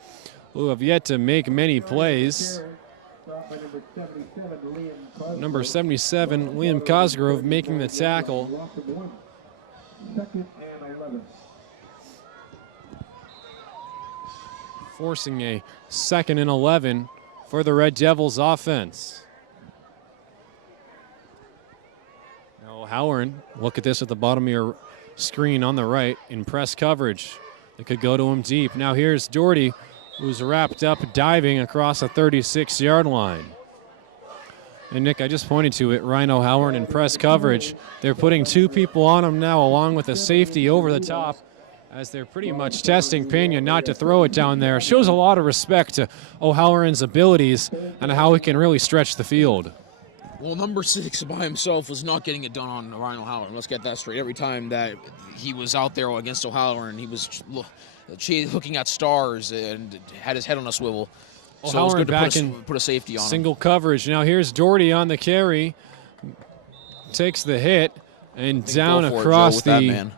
who have yet to make many plays. Number 77, Liam Cosgrove, making the tackle. Forcing a 2nd and 11 for the Red Devils offense. Now Howard, look at this at the bottom of your screen on the right in press coverage. They could go to him deep. Now here's Doherty, who's wrapped up diving across the 36-yard line. And Nick, I just pointed to it, Rhino Howard in press coverage. They're putting 2 people on him now along with a safety over the top as they're pretty much testing Pena not to throw it down there. Shows a lot of respect to O'Halloran's abilities and how he can really stretch the field. Well, number 6 by himself was not getting it done on Ryan O'Halloran. Let's get that straight. Every time that he was out there against O'Halloran, he was looking at stars and had his head on a swivel. So it was good to put a safety on him. Single coverage. Now here's Doherty on the carry. Takes the hit and down across the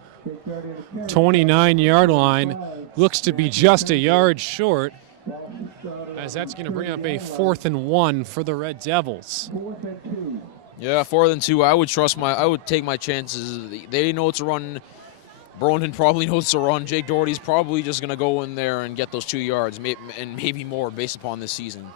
29-yard line. Looks to be just a yard short, as that's going to bring up a 4th and 1 for the Red Devils. Yeah, 4th and 2. I would take my chances. They know it's a run. Burlington probably knows it's a run. Jake Doherty's probably just going to go in there and get those 2 yards, and maybe more based upon this season.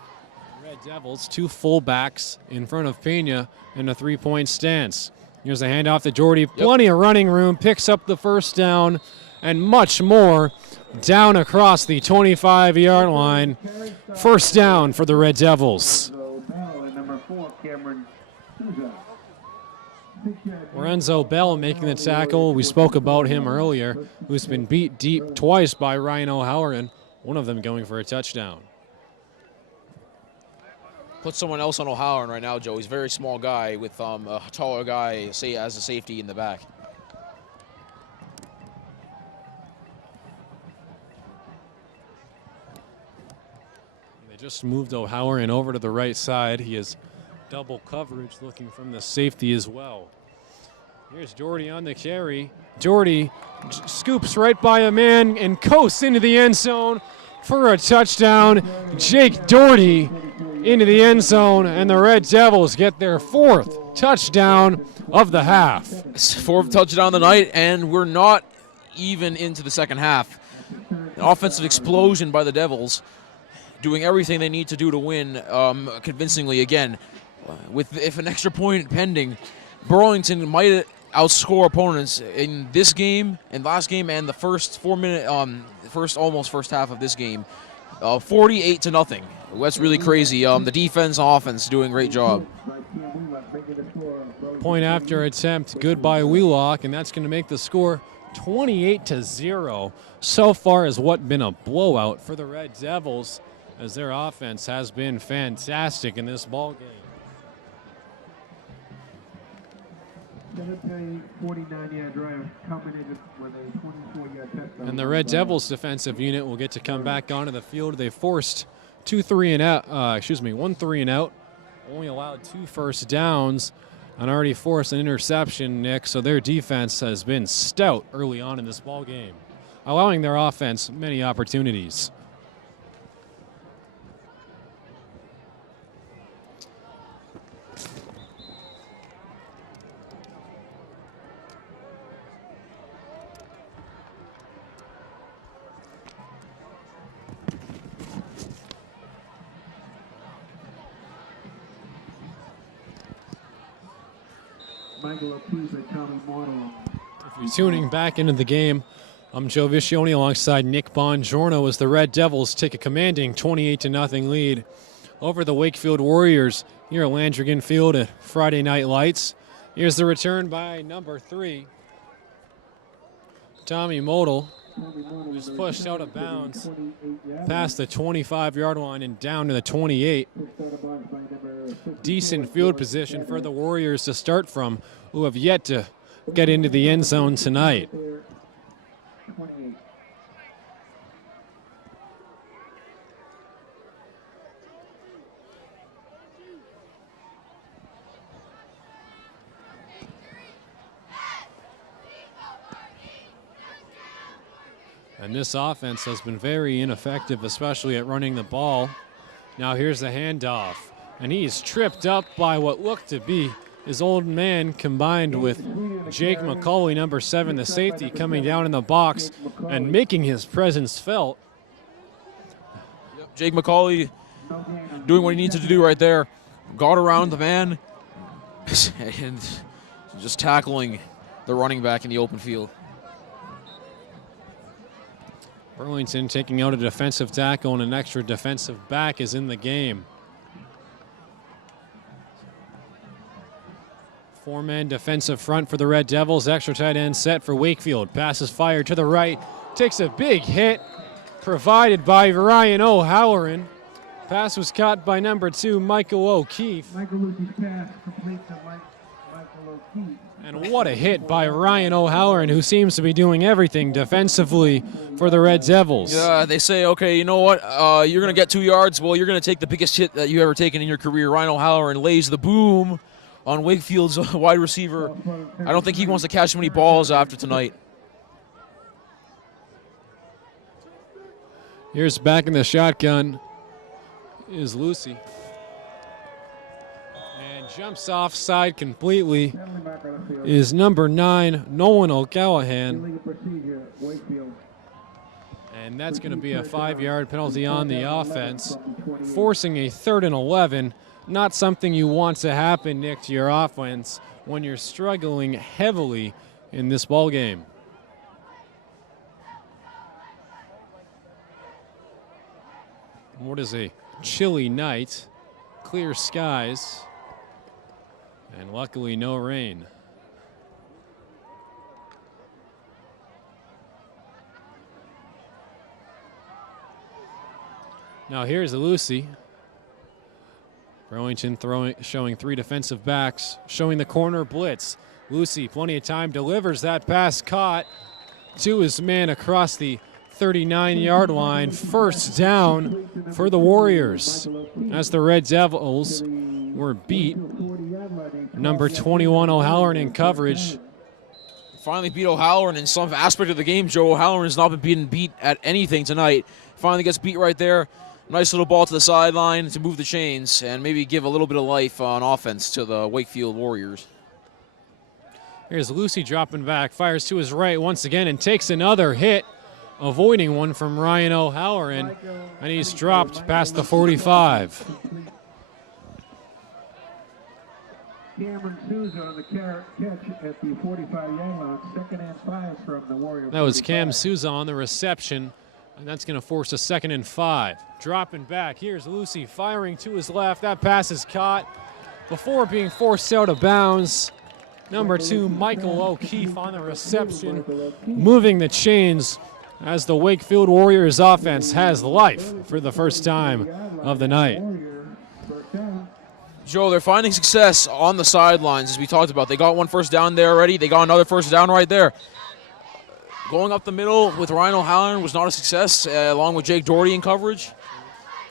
Red Devils, 2 fullbacks in front of Pena in a 3-point stance. Here's a handoff to Doherty. Plenty of running room. Picks up the first down and much more down across the 25-yard line. First down for the Red Devils. Lorenzo Bell making the tackle. We spoke about him earlier, who's been beat deep twice by Ryan O'Halloran, one of them going for a touchdown. Put someone else on O'Halloran right now, Joe. He's a very small guy with a taller guy, say, as a safety in the back. They just moved O'Halloran over to the right side. He has double coverage looking from the safety as well. Here's Doherty on the carry. Doherty scoops right by a man and coasts into the end zone for a touchdown. Jake Doherty into the end zone, and the Red Devils get their 4th touchdown of the half. It's 4th touchdown of the night, and we're not even into the second half. An offensive explosion by the Devils, doing everything they need to do to win convincingly again. If an extra point pending, Burlington might outscore opponents in this game, and last game, and the first 4-minute, first half of this game, 48-0. That's really crazy. The defense and offense doing a great job. Point after attempt, good by Wheelock, and that's going to make the score 28-0. So far has what been a blowout for the Red Devils, as their offense has been fantastic in this ball game. 49-yard drive culminated with a 24-yard touchdown. And the Red Devils defensive unit will get to come back onto the field. They forced 1 3 and out. Only allowed 2 first downs and already forced an interception, Nick. So their defense has been stout early on in this ball game, allowing their offense many opportunities. Michael O'Keefe and Tommy Mortal. If you're tuning back into the game, I'm Joe Viscioni alongside Nick Bongiorno as the Red Devils take a commanding 28-0 lead over the Wakefield Warriors here at Landrigan Field at Friday Night Lights. Here's the return by number 3, Tommy Modal, who's pushed out of bounds past the 25-yard line and down to the 28. Decent field position for the Warriors to start from, who have yet to get into the end zone tonight. And this offense has been very ineffective, especially at running the ball. Now here's the handoff, and he's tripped up by what looked to be his old man combined with Jake McCauley, number 7, the safety, coming down in the box and making his presence felt. Jake McCauley doing what he needs to do right there. Got around the man and just tackling the running back in the open field. Burlington taking out a defensive tackle and an extra defensive back is in the game. 4-man defensive front for the Red Devils. Extra tight end set for Wakefield. Passes fired to the right. Takes a big hit provided by Ryan O'Halloran. Pass was caught by number 2, Michael O'Keefe. Michael Lucci's pass complete to Michael O'Keefe. And what a hit by Ryan O'Halloran, who seems to be doing everything defensively for the Red Devils. Yeah, they say, okay, you know what? You're going to get 2 yards. Well, you're going to take the biggest hit that you've ever taken in your career. Ryan O'Halloran lays the boom on Wakefield's wide receiver. I don't think he wants to catch many balls after tonight. Here's back in the shotgun is Lucy. And jumps offside completely is number 9, Nolan O'Callahan. And that's going to be a 5-yard penalty on the offense, forcing a 3rd and 11. Not something you want to happen, Nick, to your offense when you're struggling heavily in this ball game. What is a chilly night, clear skies, and luckily no rain. Now here's Lucy. Burlington showing 3 defensive backs, showing the corner blitz. Lucy, plenty of time, delivers that pass, caught to his man across the 39-yard line. First down for the Warriors as the Red Devils were beat. Number 21, O'Halloran in coverage. Finally beat O'Halloran in some aspect of the game. Joe O'Halloran has not been beat at anything tonight. Finally gets beat right there. Nice little ball to the sideline to move the chains and maybe give a little bit of life on offense to the Wakefield Warriors. Here's Lucy dropping back, fires to his right once again and takes another hit, avoiding one from Ryan O'Halloran, and he's dropped past the 45. Cameron Souza on the catch at the 45-yard line, 2nd and 5 from the Warriors. That was Cam Souza on the reception, and that's going to force a 2nd and 5. Dropping back, here's Lucy firing to his left. That pass is caught before being forced out of bounds. Number 2, Michael O'Keefe on the reception, moving the chains as the Wakefield Warriors offense has life for the first time of the night. Joe, they're finding success on the sidelines, as we talked about. They got 1 first down there already. They got another first down right there. Going up the middle with Ryan O'Halloran was not a success, along with Jake Doherty in coverage.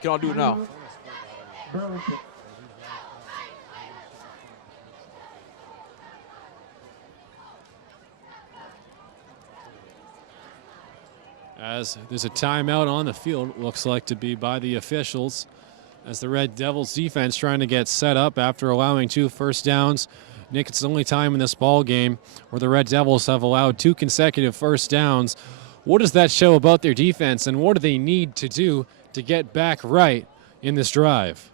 Cannot do it now. As there's a timeout on the field, looks like to be by the officials, as the Red Devils defense trying to get set up after allowing 2 first downs. Nick, it's the only time in this ball game where the Red Devils have allowed 2 consecutive first downs. What does that show about their defense, and what do they need to do to get back right in this drive?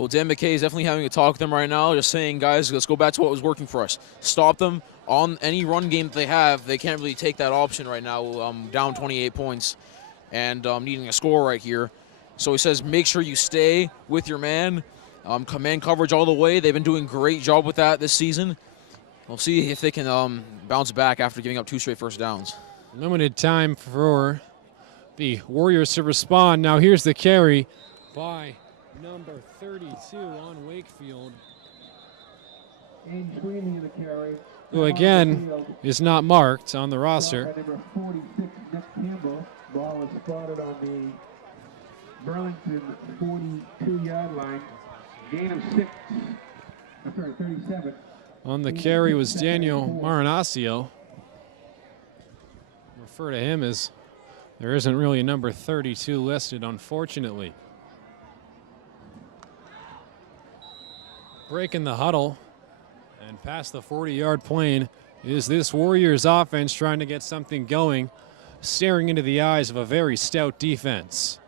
Well, Dan McKay is definitely having a talk with them right now, just saying, guys, let's go back to what was working for us. Stop them on any run game that they have. They can't really take that option right now, down 28 points and needing a score right here. So he says make sure you stay with your man, command coverage all the way. They've been doing a great job with that this season. We'll see if they can bounce back after giving up 2 straight first downs. Limited time for the Warriors to respond. Now here's the carry by number 32 on Wakefield, who again is not marked on the roster. Number 46, Nick Campbell. Ball is spotted on the Burlington 42-yard line. Gain of 37. On the carry was Daniel Marinaccio. Refer to him as there isn't really a number 32 listed, unfortunately. Breaking the huddle and past the 40-yard plane is this Warriors offense trying to get something going, staring into the eyes of a very stout defense.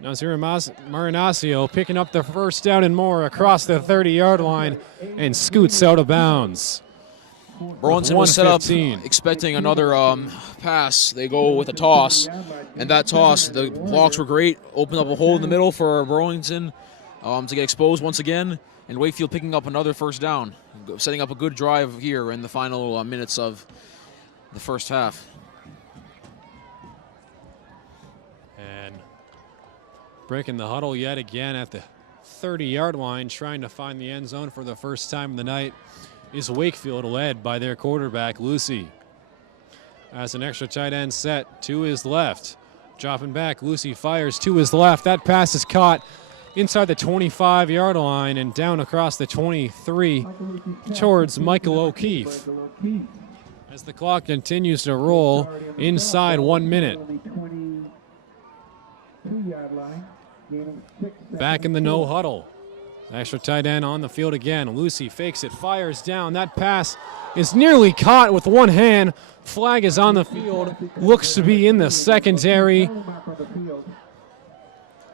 Nazir Marinaccio picking up the first down and more across the 30-yard line and scoots out of bounds. Burlington was set up expecting another pass. They go with a toss, and that toss, the blocks were great, opened up a hole in the middle for Burlington to get exposed once again, and Wakefield picking up another first down, setting up a good drive here in the final minutes of the first half. And breaking the huddle yet again at the 30-yard line, trying to find the end zone for the first time of the night, is Wakefield, led by their quarterback, Lucy. As an extra tight end set to his left. Dropping back, Lucy fires to his left. That pass is caught inside the 25-yard line and down across the 23 towards Michael O'Keefe. As the clock continues to roll inside 1 minute. Back in the no huddle. Extra tight end on the field again. Lucy fakes it, fires down. That pass is nearly caught with one hand. Flag is on the field. Looks to be in the secondary.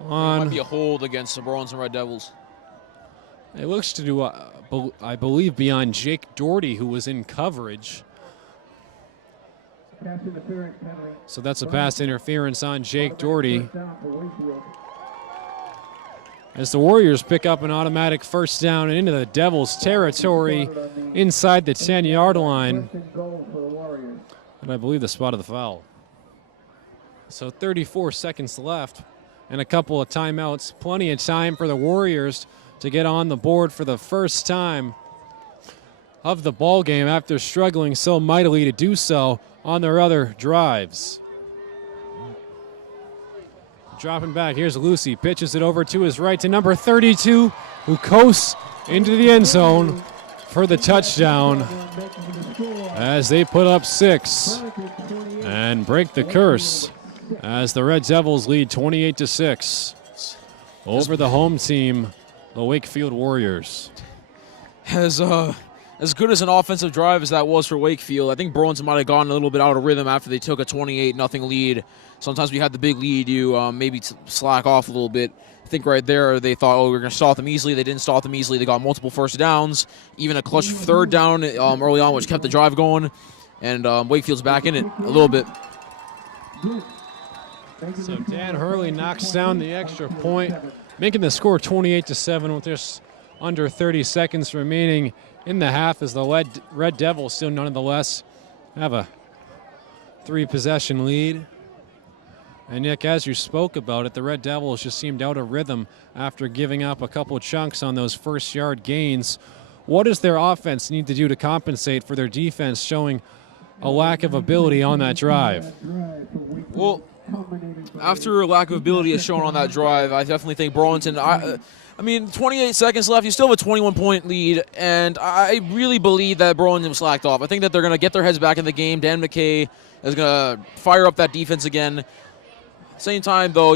Might be a hold against the Burlington Red Devils. It looks to do, I believe, beyond Jake Doherty, who was in coverage. So that's a pass interference on Jake Doherty. As the Warriors pick up an automatic first down and into the Devils' territory inside the 10-yard line. And I believe the spot of the foul. So 34 seconds left and a couple of timeouts. Plenty of time for the Warriors to get on the board for the first time of the ball game after struggling so mightily to do so on their other drives. Dropping back, here's Lucy, pitches it over to his right to number 32, who coasts into the end zone for the touchdown as they put up 6 and break the curse as the Red Devils lead 28-6 over the home team, the Wakefield Warriors. As good as an offensive drive as that was for Wakefield, I think Burlington might have gotten a little bit out of rhythm after they took a 28-0 lead. Sometimes when you had the big lead, you maybe slack off a little bit. I think right there they thought, we're going to stop them easily. They didn't stop them easily. They got multiple first downs, even a clutch third down early on, which kept the drive going. And Wakefield's back in it a little bit. So Dan Hurley knocks down the extra point, making the score 28-7 with just under 30 seconds remaining in the half, as the Red Devils still nonetheless have a 3-possession lead. And Nick, as you spoke about it, the Red Devils just seemed out of rhythm after giving up a couple chunks on those first-yard gains. What does their offense need to do to compensate for their defense showing a lack of ability on that drive? Well, after a lack of ability is shown on that drive, I definitely think Burlington, I mean, 28 seconds left. You still have a 21-point lead, and I really believe that Burlington slacked off. I think that they're going to get their heads back in the game. Dan McKay is going to fire up that defense again. Same time, though,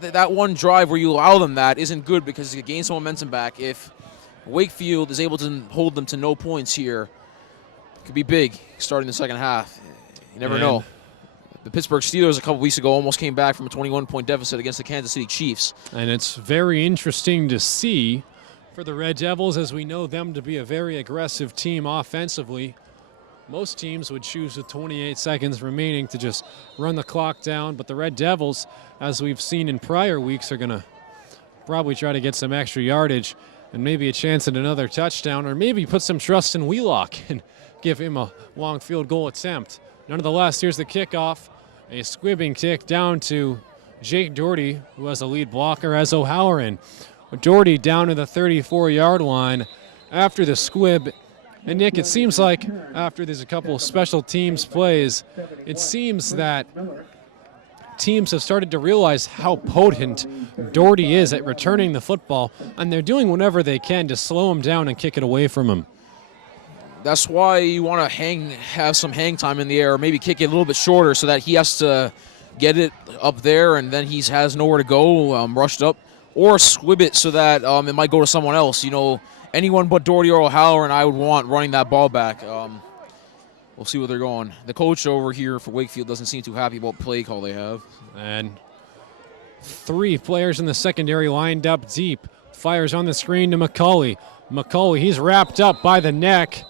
that one drive where you allow them that isn't good because it gains some momentum back. If Wakefield is able to hold them to no points here, it could be big starting the second half. You never know. The Pittsburgh Steelers a couple weeks ago almost came back from a 21-point deficit against the Kansas City Chiefs. And it's very interesting to see for the Red Devils, as we know them to be a very aggressive team offensively. Most teams would choose with 28 seconds remaining to just run the clock down, but the Red Devils, as we've seen in prior weeks, are going to probably try to get some extra yardage and maybe a chance at another touchdown, or maybe put some trust in Wheelock and give him a long field goal attempt. Nonetheless, here's the kickoff, a squibbing kick down to Jake Doherty, who has a lead blocker as O'Halloran. Doherty down to the 34-yard line after the squib. And Nick, it seems like after there's a couple special teams plays, it seems that teams have started to realize how potent Doherty is at returning the football, and they're doing whatever they can to slow him down and kick it away from him. That's why you want to have some hang time in the air, or maybe kick it a little bit shorter so that he has to get it up there and then he has nowhere to go, rushed up, or squib it so that it might go to someone else. You know, anyone but Doherty or O'Halloran I would want running that ball back. We'll see where they're going. The coach over here for Wakefield doesn't seem too happy about play call they have. And 3 players in the secondary lined up deep. Fires on the screen to McCauley. McCauley, he's wrapped up by the neck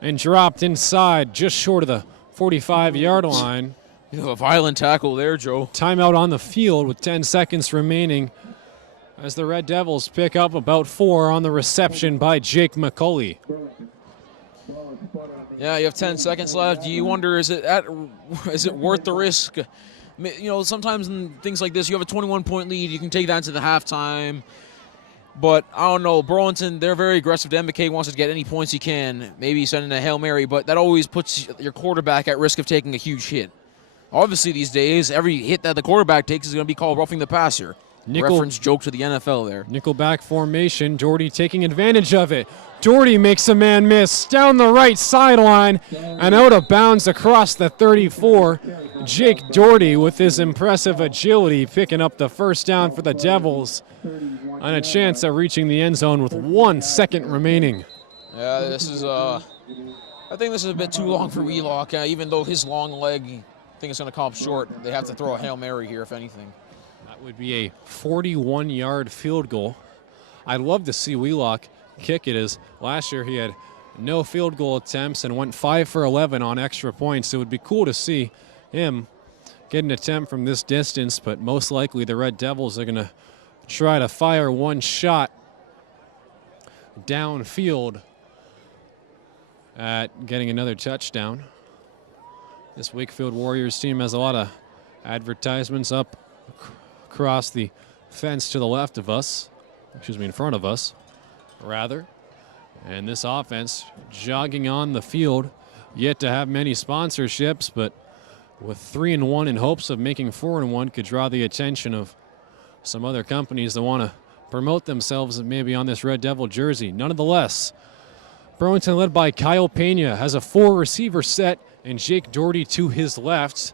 and dropped inside just short of the 45-yard line. You know, a violent tackle there, Joe. Timeout on the field with 10 seconds remaining as the Red Devils pick up about 4 on the reception by Jake McCauley. Yeah, you have 10 seconds left. Do you wonder, is it worth the risk? You know, sometimes in things like this, you have a 21-point lead. You can take that into the halftime. But I don't know. Burlington, they're very aggressive. McKay wants to get any points he can. Maybe send in a Hail Mary, but that always puts your quarterback at risk of taking a huge hit. Obviously, these days, every hit that the quarterback takes is going to be called roughing the passer. Reference joke to the NFL there. Nickelback formation. Doherty taking advantage of it. Doherty makes a man miss down the right sideline and out of bounds across the 34. Jake Doherty with his impressive agility picking up the first down for the Devils and a chance at reaching the end zone with 1 second remaining. Yeah, this is I think this is a bit too long for Wheelock. Even though his long leg, I think it's going to come up short. They have to throw a Hail Mary here, if anything. That would be a 41-yard field goal. I'd love to see Wheelock kick it, as last year he had no field goal attempts and went 5 for 11 on extra points. It would be cool to see him get an attempt from this distance, but most likely the Red Devils are going to try to fire one shot downfield at getting another touchdown. This Wakefield Warriors team has a lot of advertisements up across the fence to the left of us, in front of us, rather. And this offense jogging on the field, yet to have many sponsorships, but with 3-1 in hopes of making 4-1 could draw the attention of some other companies that want to promote themselves maybe on this Red Devil jersey. Nonetheless, Burlington, led by Kyle Pena, has a 4-receiver set and Jake Doherty to his left,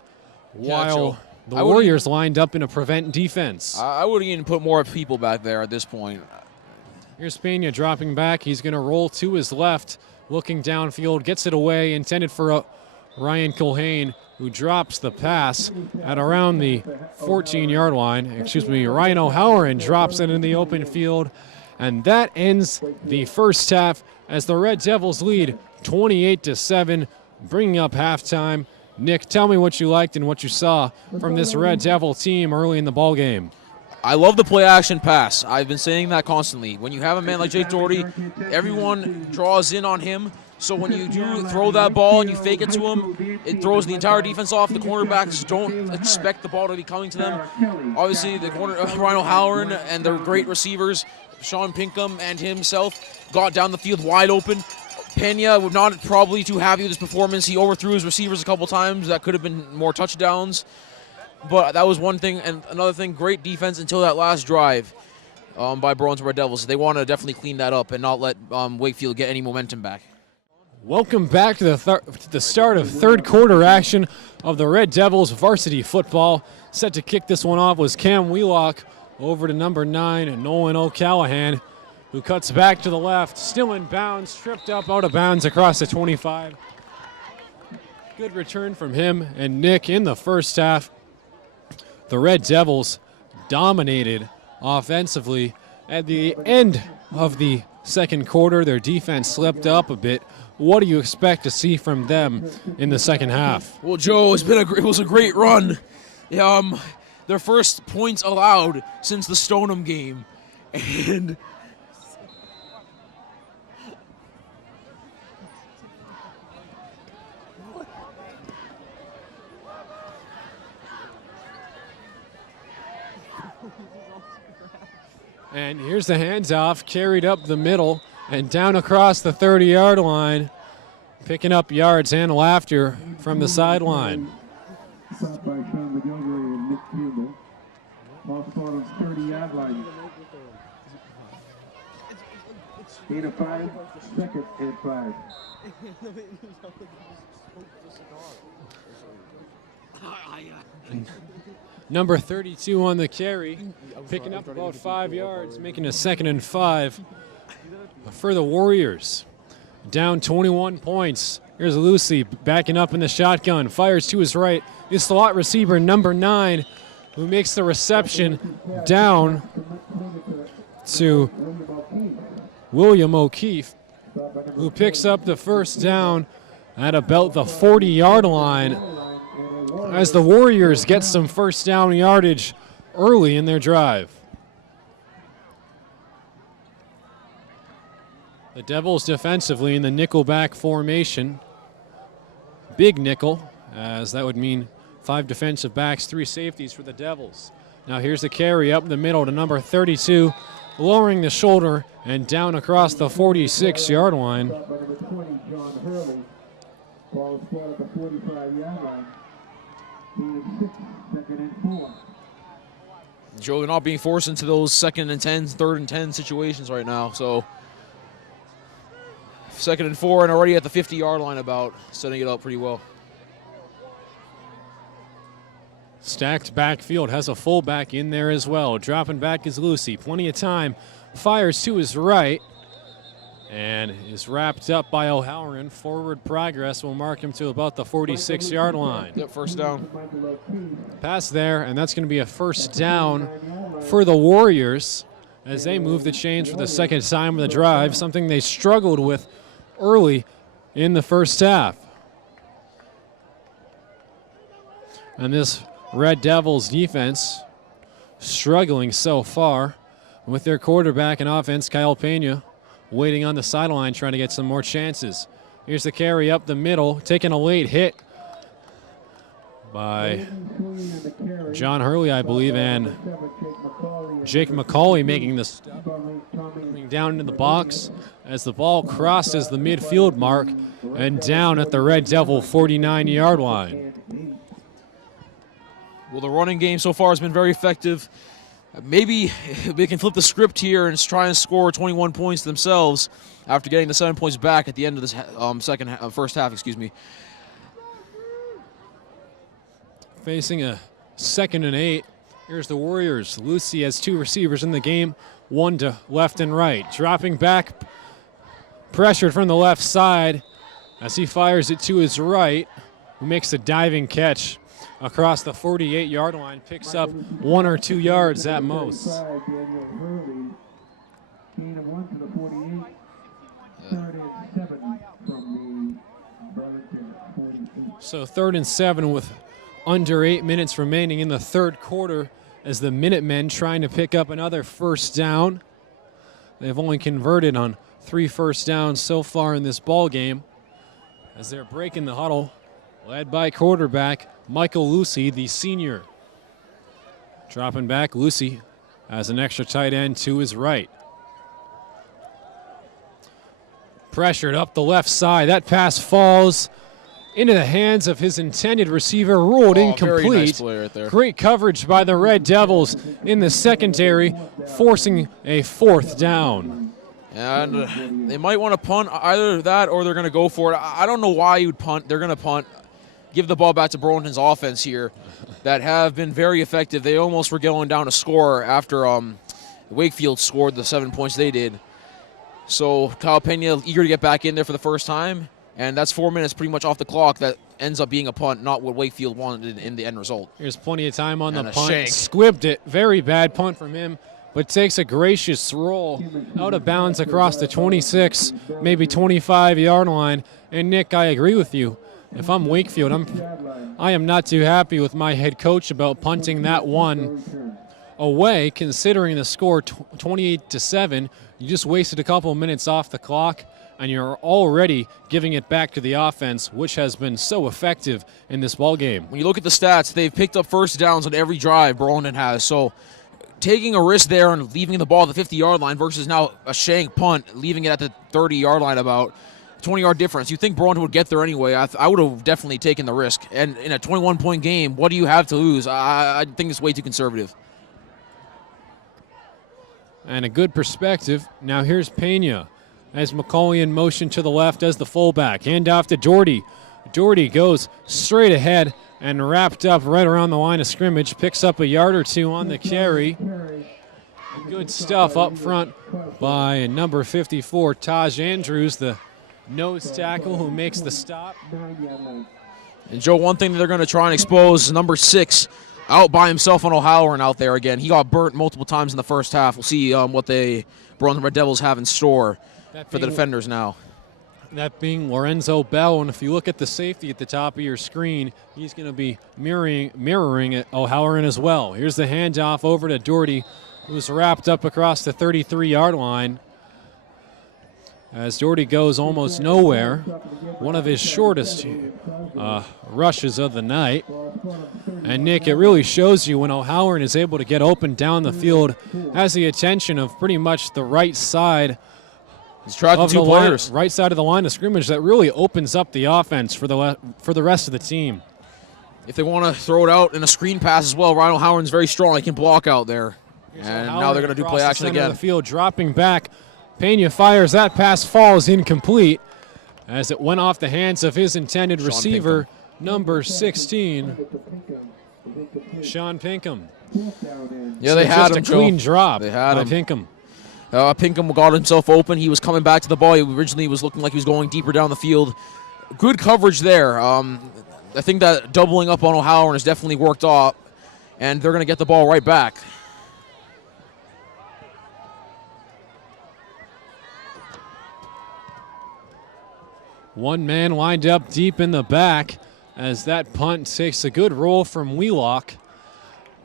while the Warriors lined up in a prevent defense. I wouldn't even put more people back there at this point. Here's Pena dropping back. He's going to roll to his left, looking downfield, gets it away, intended for Ryan Culhane, who drops the pass at around the 14-yard line. Ryan O'Halloran drops it in the open field, and that ends the first half as the Red Devils lead 28-7, bringing up halftime. Nick, tell me what you liked and what you saw from this Red Devil team early in the ball game. I love the play-action pass. I've been saying that constantly. When you have a man like Jake Doherty, everyone draws in on him. So when you do throw that ball and you fake it to him, it throws the entire defense off. The cornerbacks don't expect the ball to be coming to them. Obviously, the Ryan O'Halloran and their great receivers, Sean Pinkham and himself, got down the field wide open. Pena was not probably too happy with his performance. He overthrew his receivers a couple times. That could have been more touchdowns. But that was one thing. And another thing, great defense until that last drive by Burlington Red Devils. They want to definitely clean that up and not let Wakefield get any momentum back. Welcome back to the start of third quarter action of the Red Devils varsity football. Set to kick this one off was Cam Wheelock over to number 9, Nolan O'Callahan, who cuts back to the left, still in bounds, tripped up out of bounds across the 25. Good return from him and Nick in the first half. The Red Devils dominated offensively. At the end of the second quarter, their defense slipped up a bit. What do you expect to see from them in the second half? Well, Joe, it was a great run. Their first points allowed since the Stoneham game. And here's the hands-off, carried up the middle and down across the 30-yard line, picking up yards and laughter from the sideline. Stopped by Sean McGilvery and Nick Campbell. Ball spot on 30-yard line. 8 of 5, second and 5. Number 32 on the carry, picking up about 5 yards, making a 2nd and 5 for the Warriors. Down 21 points. Here's Lucy backing up in the shotgun, fires to his right. His slot receiver, number 9, who makes the reception down to William O'Keefe, who picks up the first down at about the 40-yard line, as the Warriors get some first down yardage early in their drive. The Devils defensively in the nickelback formation. Big nickel, as that would mean 5 defensive backs, 3 safeties for the Devils. Now here's the carry up the middle to number 32, lowering the shoulder and down across the 46-yard line. Ball spot at the 45-yard line. 6, 2nd and 4. Joe, they're not being forced into those 2nd and 10, 3rd and 10 situations right now. So 2nd and 4 and already at the 50-yard line about, setting it up pretty well. Stacked backfield, has a fullback in there as well. Dropping back is Lucy, plenty of time. Fires to his right and is wrapped up by O'Halloran. Forward progress will mark him to about the 46-yard line. Yep, first down. Pass there, and that's going to be a first down for the Warriors as they move the chains for the second time of the drive, something they struggled with early in the first half. And this Red Devils defense struggling so far with their quarterback and offense, Kyle Pena, waiting on the sideline trying to get some more chances. Here's the carry up the middle, taking a late hit by John Hurley, I believe, and Jake McCauley making the stop, coming down into the box as the ball crosses the midfield mark and down at the Red Devil 49-yard line. Well, the running game so far has been very effective. Maybe they can flip the script here and try and score 21 points themselves after getting the 7 points back at the end of this first half. Facing a 2nd and 8. Here's the Warriors. Lucy has 2 receivers in the game, 1 to left and right. Dropping back, pressured from the left side as he fires it to his right, who makes a diving catch across the 48-yard line, picks up 1 or 2 yards at most. So 3rd and 7 with under 8 minutes remaining in the third quarter as the Minutemen trying to pick up another first down. They've only converted on 3 first downs so far in this ball game as they're breaking the huddle, led by quarterback Michael Lucy, the senior. Dropping back, Lucy has an extra tight end to his right. Pressured up the left side. That pass falls into the hands of his intended receiver, ruled incomplete. Very nice play right there. Great coverage by the Red Devils in the secondary, forcing a 4th down. And they might want to punt, either that or they're going to go for it. I don't know why you would punt. They're going to punt. Give the ball back to Burlington's offense here that have been very effective. They almost were going down a score after Wakefield scored the 7 points they did. So Kyle Pena eager to get back in there for the first time. And that's 4 minutes pretty much off the clock that ends up being a punt, not what Wakefield wanted in the end result. There's plenty of time on And the a punt. shank. Squibbed it. Very bad punt from him, but takes a gracious roll out of bounds across the 26, maybe 25-yard line. And Nick, I agree with you. If I'm Wakefield, I am not too happy with my head coach about punting that one away, considering the score 28-7. You just wasted a couple of minutes off the clock, and you're already giving it back to the offense, which has been so effective in this ball game. When you look at the stats, they've picked up first downs on every drive Burlington has. So taking a risk there and leaving the ball at the 50-yard line versus now a shank punt, leaving it at the 30-yard line, about 20-yard difference. You think Burlington would get there anyway. I would have definitely taken the risk. And in a 21-point game, what do you have to lose? I think it's way too conservative. And a good perspective. Now here's Pena as McCauley in motion to the left as the fullback. Handoff to Doherty. Doherty goes straight ahead and wrapped up right around the line of scrimmage. Picks up a yard or two on the carry. Good stuff up front by number 54, Taj Andrews, the nose tackle who makes the stop. And Joe, one thing that they're going to try and expose is number 6 out by himself on O'Halloran out there again. He got burnt multiple times in the first half. We'll see what the Burlington Red Devils have in store for the defenders now. That being Lorenzo Bell, and if you look at the safety at the top of your screen, he's going to be mirroring it, O'Halloran as well. Here's the handoff over to Doherty, who's wrapped up across the 33-yard line. As Doherty goes almost nowhere, one of his shortest rushes of the night. And Nick, it really shows you when O'Halloran is able to get open down the field, has the attention of pretty much the right side. He's tracking two players. Right side of the line of scrimmage. That really opens up the offense for the rest of the team. If they want to throw it out in a screen pass as well, Ryan O'Halloran's very strong. He can block out there. And now they're going to do play action again. The field dropping back. Pena fires. That pass falls incomplete as it went off the hands of his intended receiver, number 16, Sean Pinkham. Yeah, they had him. Just a clean drop They had by him. Pinkham. Pinkham got himself open. He was coming back to the ball. He originally was looking like he was going deeper down the field. Good coverage there. I think that doubling up on O'Halloran has definitely worked off, and they're going to get the ball right back. One man lined up deep in the back as that punt takes a good roll from Wheelock.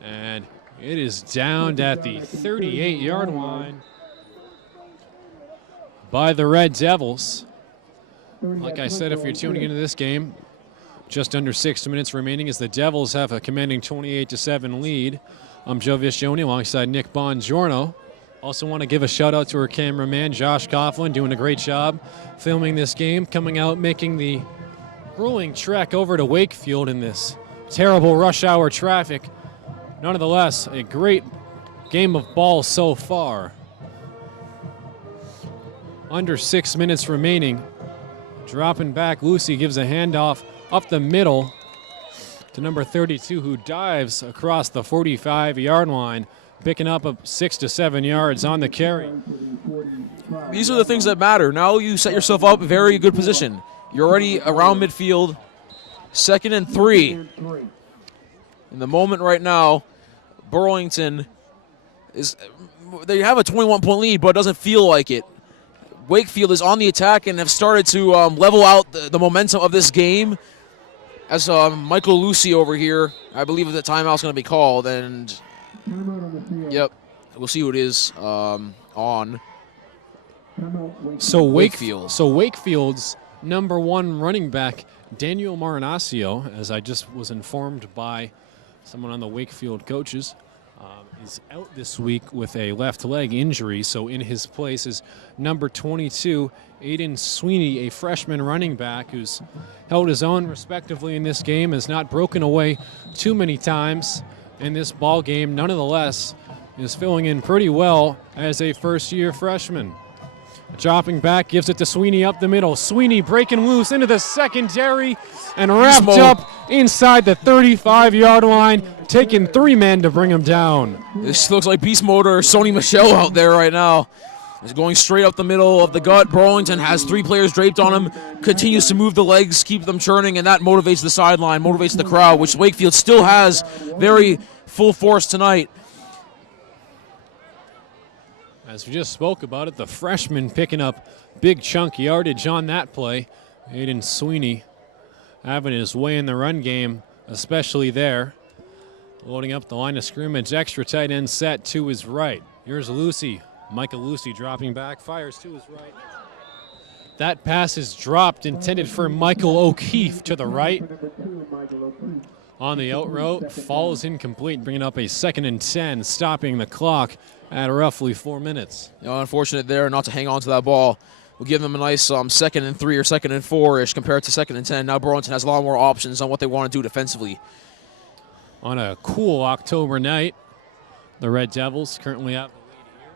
And it is downed at the 38-yard line by the Red Devils. Like I said, if you're tuning into this game, just under 6 minutes remaining as the Devils have a commanding 28-7 lead. I'm Joe Viscioni alongside Nick Bongiorno. Also want to give a shout out to our cameraman, Josh Coughlin, doing a great job filming this game, coming out, making the grueling trek over to Wakefield in this terrible rush hour traffic. Nonetheless, a great game of ball so far. Under 6 minutes remaining. Dropping back, Lucy gives a handoff up the middle to number 32, who dives across the 45-yard line, picking up 6 to 7 yards on the carry. These are the things that matter. Now you set yourself up in very good position. You're already around midfield, 2nd and 3. In the moment right now, Burlington they have a 21-point lead, but it doesn't feel like it. Wakefield is on the attack and have started to level out the momentum of this game. As Michael Lucy over here, I believe the timeout's going to be called, and yep, we'll see who it is on. So Wakefield. Wakefield's number 1 running back, Daniel Marinaccio, as I just was informed by someone on the Wakefield coaches, is out this week with a left leg injury. So in his place is number 22, Aiden Sweeney, a freshman running back who's held his own respectively in this game, has not broken away too many times in this ball game. Nonetheless, is filling in pretty well as a first-year freshman. Dropping back, gives it to Sweeney up the middle. Sweeney breaking loose into the secondary and wrapped up inside the 35-yard line, taking 3 men to bring him down. This looks like Beast Mode or Sony Michelle out there right now. He's going straight up the middle of the gut. Burlington has 3 players draped on him, continues to move the legs, keep them churning, and that motivates the sideline, motivates the crowd, which Wakefield still has very full force tonight. As we just spoke about it, the freshman picking up big chunk yardage on that play. Aiden Sweeney having his way in the run game, especially there. Loading up the line of scrimmage, extra tight end set to his right. Here's Lucy. Michael Lucy dropping back, fires to his right. That pass is dropped, intended for Michael O'Keefe to the right. On the out route, falls incomplete, bringing up a 2nd and 10, stopping the clock at roughly 4 minutes. Unfortunate there not to hang on to that ball. We'll give them a nice 2nd and 3 or 2nd and 4-ish compared to 2nd and 10. Now Burlington has a lot more options on what they want to do defensively. On a cool October night, the Red Devils currently have the lead here,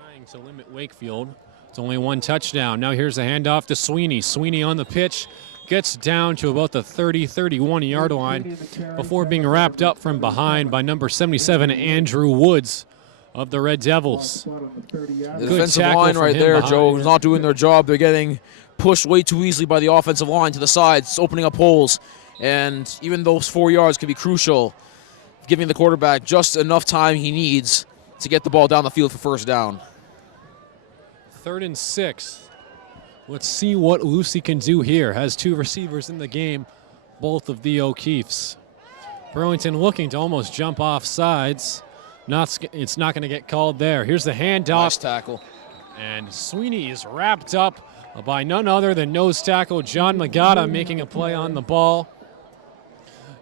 trying to limit Wakefield. It's only 1 touchdown. Now here's a handoff to Sweeney. Sweeney on the pitch, gets down to about the 30-31 yard line before being wrapped up from behind by number 77, Andrew Woods of the Red Devils. The defensive line right there, Joe, is not doing their job. They're getting pushed way too easily by the offensive line to the sides, opening up holes. And even those 4 yards could be crucial, giving the quarterback just enough time he needs to get the ball down the field for first down. 3rd and 6. Let's see what Lucy can do here. Has 2 receivers in the game, both of the O'Keefes. Burlington looking to almost jump off sides. It's not going to get called there. Here's the handoff. Nice tackle. And Sweeney is wrapped up by none other than nose tackle John Magada, making a play on the ball.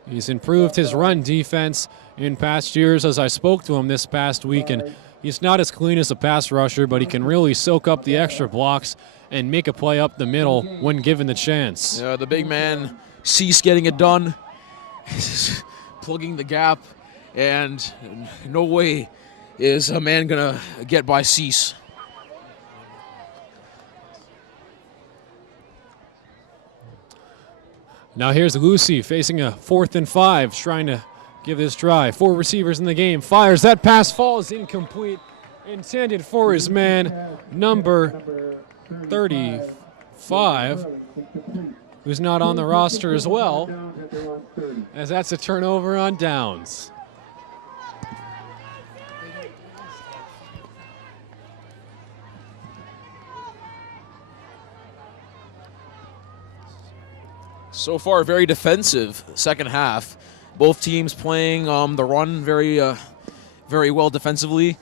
He's improved his run defense in past years, as I spoke to him this past week, and he's not as clean as a pass rusher, but he can really soak up the extra blocks and make a play up the middle when given the chance. Yeah, the big man, Cease getting it done, plugging the gap, and no way is a man going to get by Cease. Now here's Lucy facing a 4th and 5, trying to give this drive. 4 receivers in the game, fires. That pass falls incomplete, intended for his man, number 35, who's not on the roster as well, as that's a turnover on downs. So far, very defensive second half. Both teams playing the run very well defensively.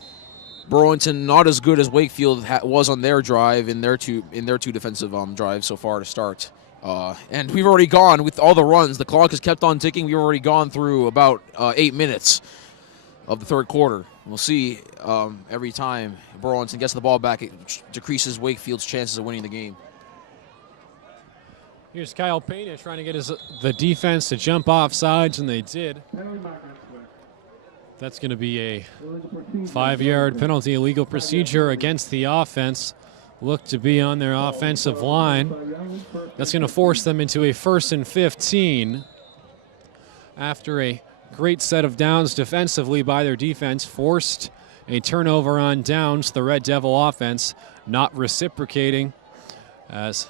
Burlington not as good as Wakefield was on their drive in their two defensive drives so far to start. And we've already gone with all the runs. The clock has kept on ticking. We've already gone through about 8 minutes of the third quarter. We'll see every time Burlington gets the ball back, it decreases Wakefield's chances of winning the game. Here's Kyle Pena trying to get the defense to jump off sides, and they did. That's going to be a 5-yard penalty, illegal procedure against the offense. Look to be on their offensive line. That's going to force them into a 1st and 15. After a great set of downs defensively by their defense, forced a turnover on downs. The Red Devil offense not reciprocating as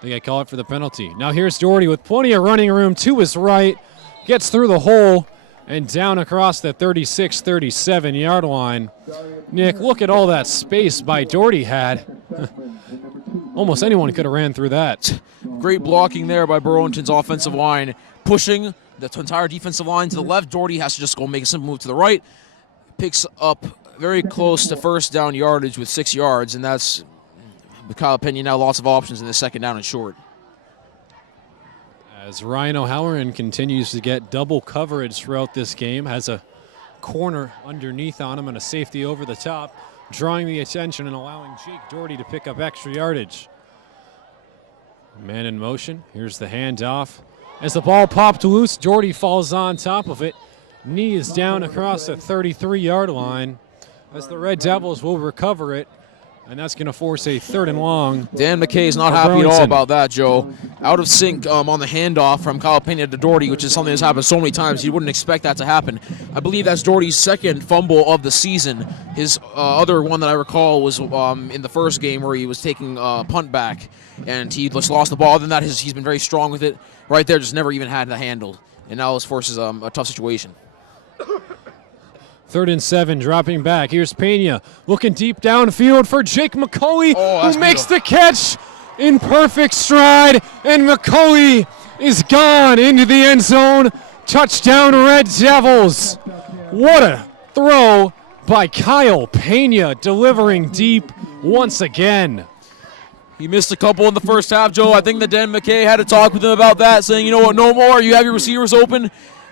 they get called for the penalty. Now here's Doherty with plenty of running room to his right. Gets through the hole and down across the 36-37 yard line. Nick, look at all that space by Doherty had. Almost anyone could have ran through that. Great blocking there by Burlington's offensive line, pushing the entire defensive line to the left. Doherty has to just go make a simple move to the right. Picks up very close to first down yardage with 6 yards, and that's, with Kyle Pena, now lots of options in the second down and short. As Ryan O'Halloran continues to get double coverage throughout this game, has a corner underneath on him and a safety over the top, drawing the attention and allowing Jake Doherty to pick up extra yardage. Man in motion. Here's the handoff. As the ball popped loose, Doherty falls on top of it. Knee is down across the 33-yard line as the Red Devils will recover it. And that's going to force a 3rd and long. Dan McKay's not happy at all about that, Joe. out of sync on the handoff from Kyle Pena to Doherty, which is something that's happened so many times. You wouldn't expect that to happen. I believe that's Doherty's second fumble of the season. His other one that I recall was in the first game where he was taking punt back, and he just lost the ball. Other than that, he's been very strong with it. Right there, just never even had it handled. And now this forces a tough situation. 3rd and 7, dropping back. Here's Pena looking deep downfield for Jake McCauley, who makes the catch in perfect stride, and McCauley is gone into the end zone. Touchdown, Red Devils. What a throw by Kyle Pena, delivering deep once again. He missed a couple in the first half, Joe. I think that Dan McKay had to talk with him about that, saying, you know what, no more. You have your receivers open.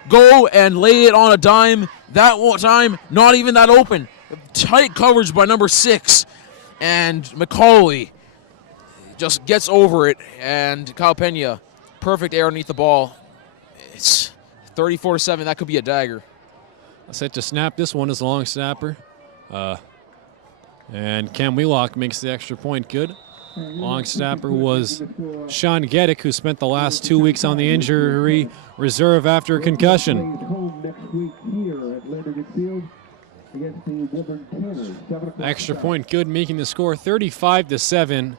Go and lay it on a dime. That time, not even that open. Tight coverage by number 6. And McCauley just gets over it. And Kyle Pena, perfect air underneath the ball. It's 34-7. That could be a dagger. Set to snap. This one is a long snapper. And Cam Wheelock makes the extra point good. Long snapper was Sean Geddick, who spent the last 2 weeks on the injury reserve after a concussion. Extra point good, making the score 35-7.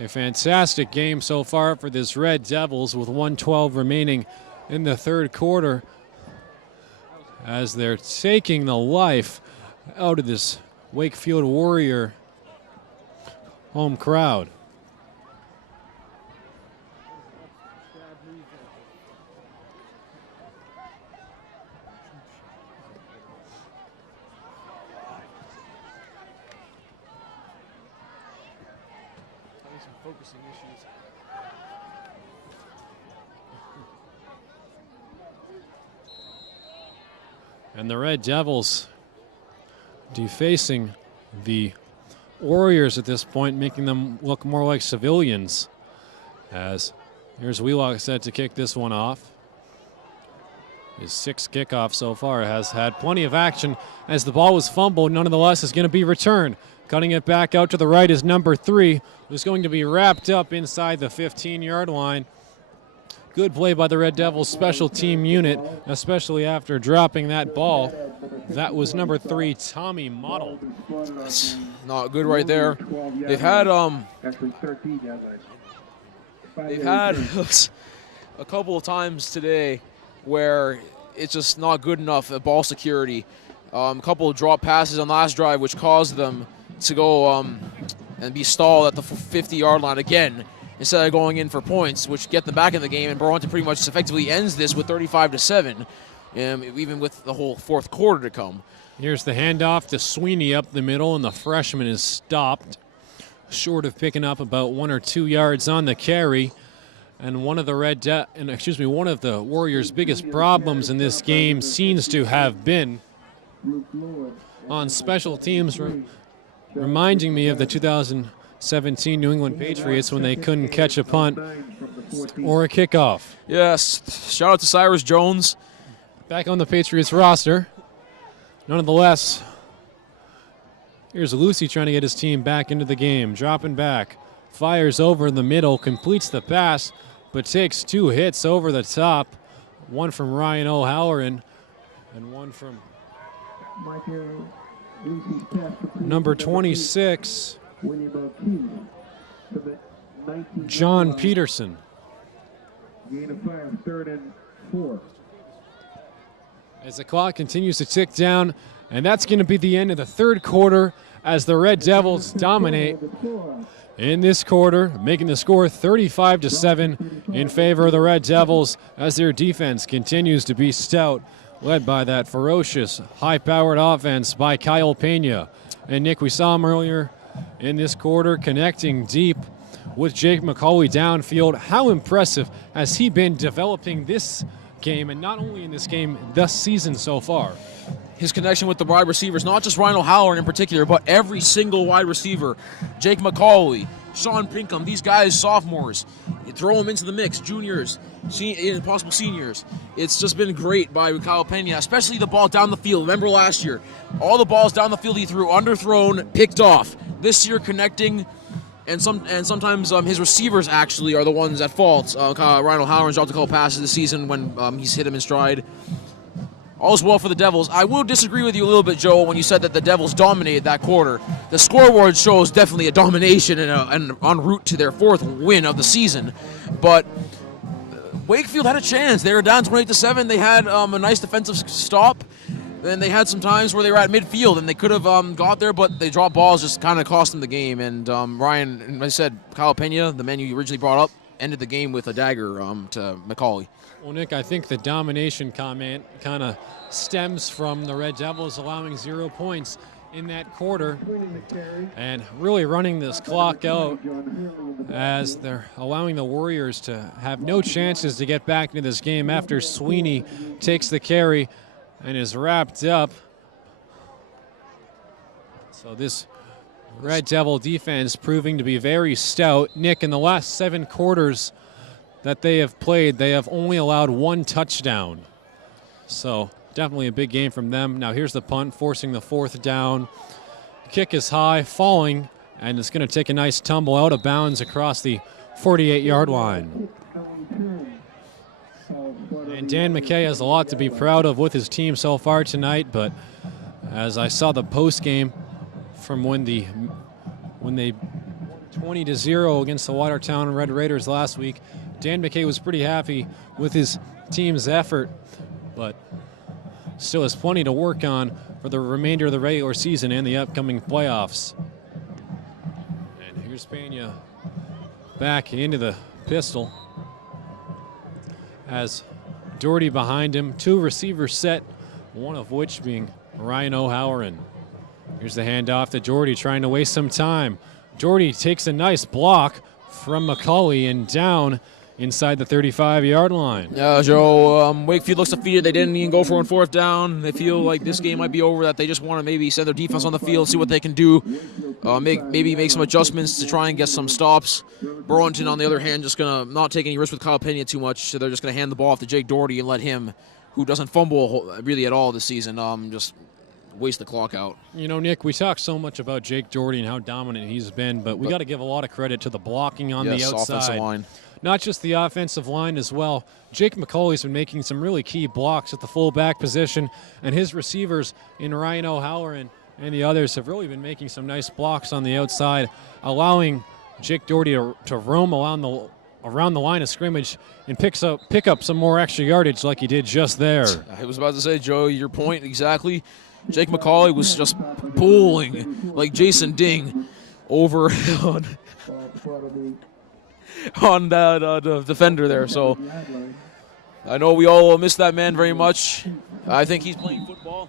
A fantastic game so far for this Red Devils, with 1:12 remaining in the third quarter, as they're taking the life out of this Wakefield Warrior home crowd. And the Red Devils defacing the Warriors at this point, making them look more like civilians. As here's Wheelock set to kick this one off. His 6th kickoff so far has had plenty of action as the ball was fumbled. Nonetheless, is going to be returned. Cutting it back out to the right is number 3, who's going to be wrapped up inside the 15-yard line. Good play by the Red Devils special team unit, especially after dropping that ball. That was number 3, Tommy Model. That's not good right there. They've had a couple of times today where it's just not good enough at ball security. A couple of drop passes on last drive, which caused them to go and be stalled at the 50-yard line again, instead of going in for points, which get them back in the game. And Burlington pretty much effectively ends this with 35-7, even with the whole fourth quarter to come. Here's the handoff to Sweeney up the middle, and the freshman is stopped, short of picking up about 1 or 2 yards on the carry. And one of the Warriors' biggest problems in this game seems to have been on special teams, reminding me of the 2017 New England Patriots when they couldn't catch a punt or a kickoff. Yes, shout out to Cyrus Jones. Back on the Patriots roster. Nonetheless, here's Lucy trying to get his team back into the game. Dropping back, fires over in the middle, completes the pass, but takes 2 hits over the top. One from Ryan O'Halloran and one from number 26, John Peterson. Gain of 5, 3rd and 4. As the clock continues to tick down, and that's going to be the end of the third quarter as the Red Devils dominate in this quarter, making the score 35-7 in favor of the Red Devils as their defense continues to be stout, led by that ferocious, high-powered offense by Kyle Pena. And Nick, we saw him earlier in this quarter connecting deep with Jake McCauley downfield. How impressive has he been developing this game, and not only in this game, this season so far? His connection with the wide receivers, not just Ryan O'Halloran in particular, but every single wide receiver. Jake McCauley, Sean Pinkham, these guys, sophomores. You throw them into the mix, juniors, possible seniors. It's just been great by Kyle Pena, especially the ball down the field. Remember last year, all the balls down the field he threw, underthrown, picked off. This year connecting And sometimes his receivers actually are the ones at fault. Ryan O'Halloran's dropped a couple passes this season when he's hit him in stride. All's well for the Devils. I will disagree with you a little bit, Joe, when you said that the Devils dominated that quarter. The scoreboard shows definitely a domination and en route to their 4th win of the season. But Wakefield had a chance. They were down 28-7. They had a nice defensive stop. Then they had some times where they were at midfield and they could have got there, but they dropped balls, just kind of cost them the game. And Ryan, I said, Kyle Pena, the man you originally brought up, ended the game with a dagger to McCauley. Well, Nick, I think the domination comment kind of stems from the Red Devils allowing 0 points in that quarter and really running this clock out as they're allowing the Warriors to have no chances to get back into this game after Sweeney takes the carry and is wrapped up. So this Red Devil defense proving to be very stout. Nick, in the last 7 quarters that they have played, they have only allowed 1 touchdown. So definitely a big game from them. Now here's the punt, forcing the 4th down. Kick is high, falling, and it's going to take a nice tumble out of bounds across the 48-yard line. And Dan McKay has a lot to be proud of with his team so far tonight, but as I saw the post game from when they 20-0 against the Watertown Red Raiders last week, Dan McKay was pretty happy with his team's effort, but still has plenty to work on for the remainder of the regular season and the upcoming playoffs. And here's Pena back into the pistol as Doherty behind him, 2 receivers set, one of which being Ryan O'Halloran. Here's the handoff to Doherty, trying to waste some time. Doherty takes a nice block from McCauley and down inside the 35-yard line. Yeah, Joe, Wakefield looks defeated. They didn't even go for a 4th down. They feel like this game might be over, that they just want to maybe send their defense on the field, see what they can do, maybe make some adjustments to try and get some stops. Burlington, on the other hand, just going to not take any risk with Kyle Pena too much, so they're just going to hand the ball off to Jake Doherty and let him, who doesn't fumble really at all this season, just waste the clock out. You know, Nick, we talk so much about Jake Doherty and how dominant he's been, but we got to give a lot of credit to the blocking on the outside. Offensive line. Not just the offensive line as well. Jake McCauley's been making some really key blocks at the fullback position, and his receivers in Ryan O'Halloran and the others have really been making some nice blocks on the outside, allowing Jake Doherty to roam around the line of scrimmage and pick up some more extra yardage like he did just there. I was about to say, Joe, your point exactly. Jake McCauley was just pulling like Jason Ding over on the defender there. So I know we all miss that man very much. I think he's playing football.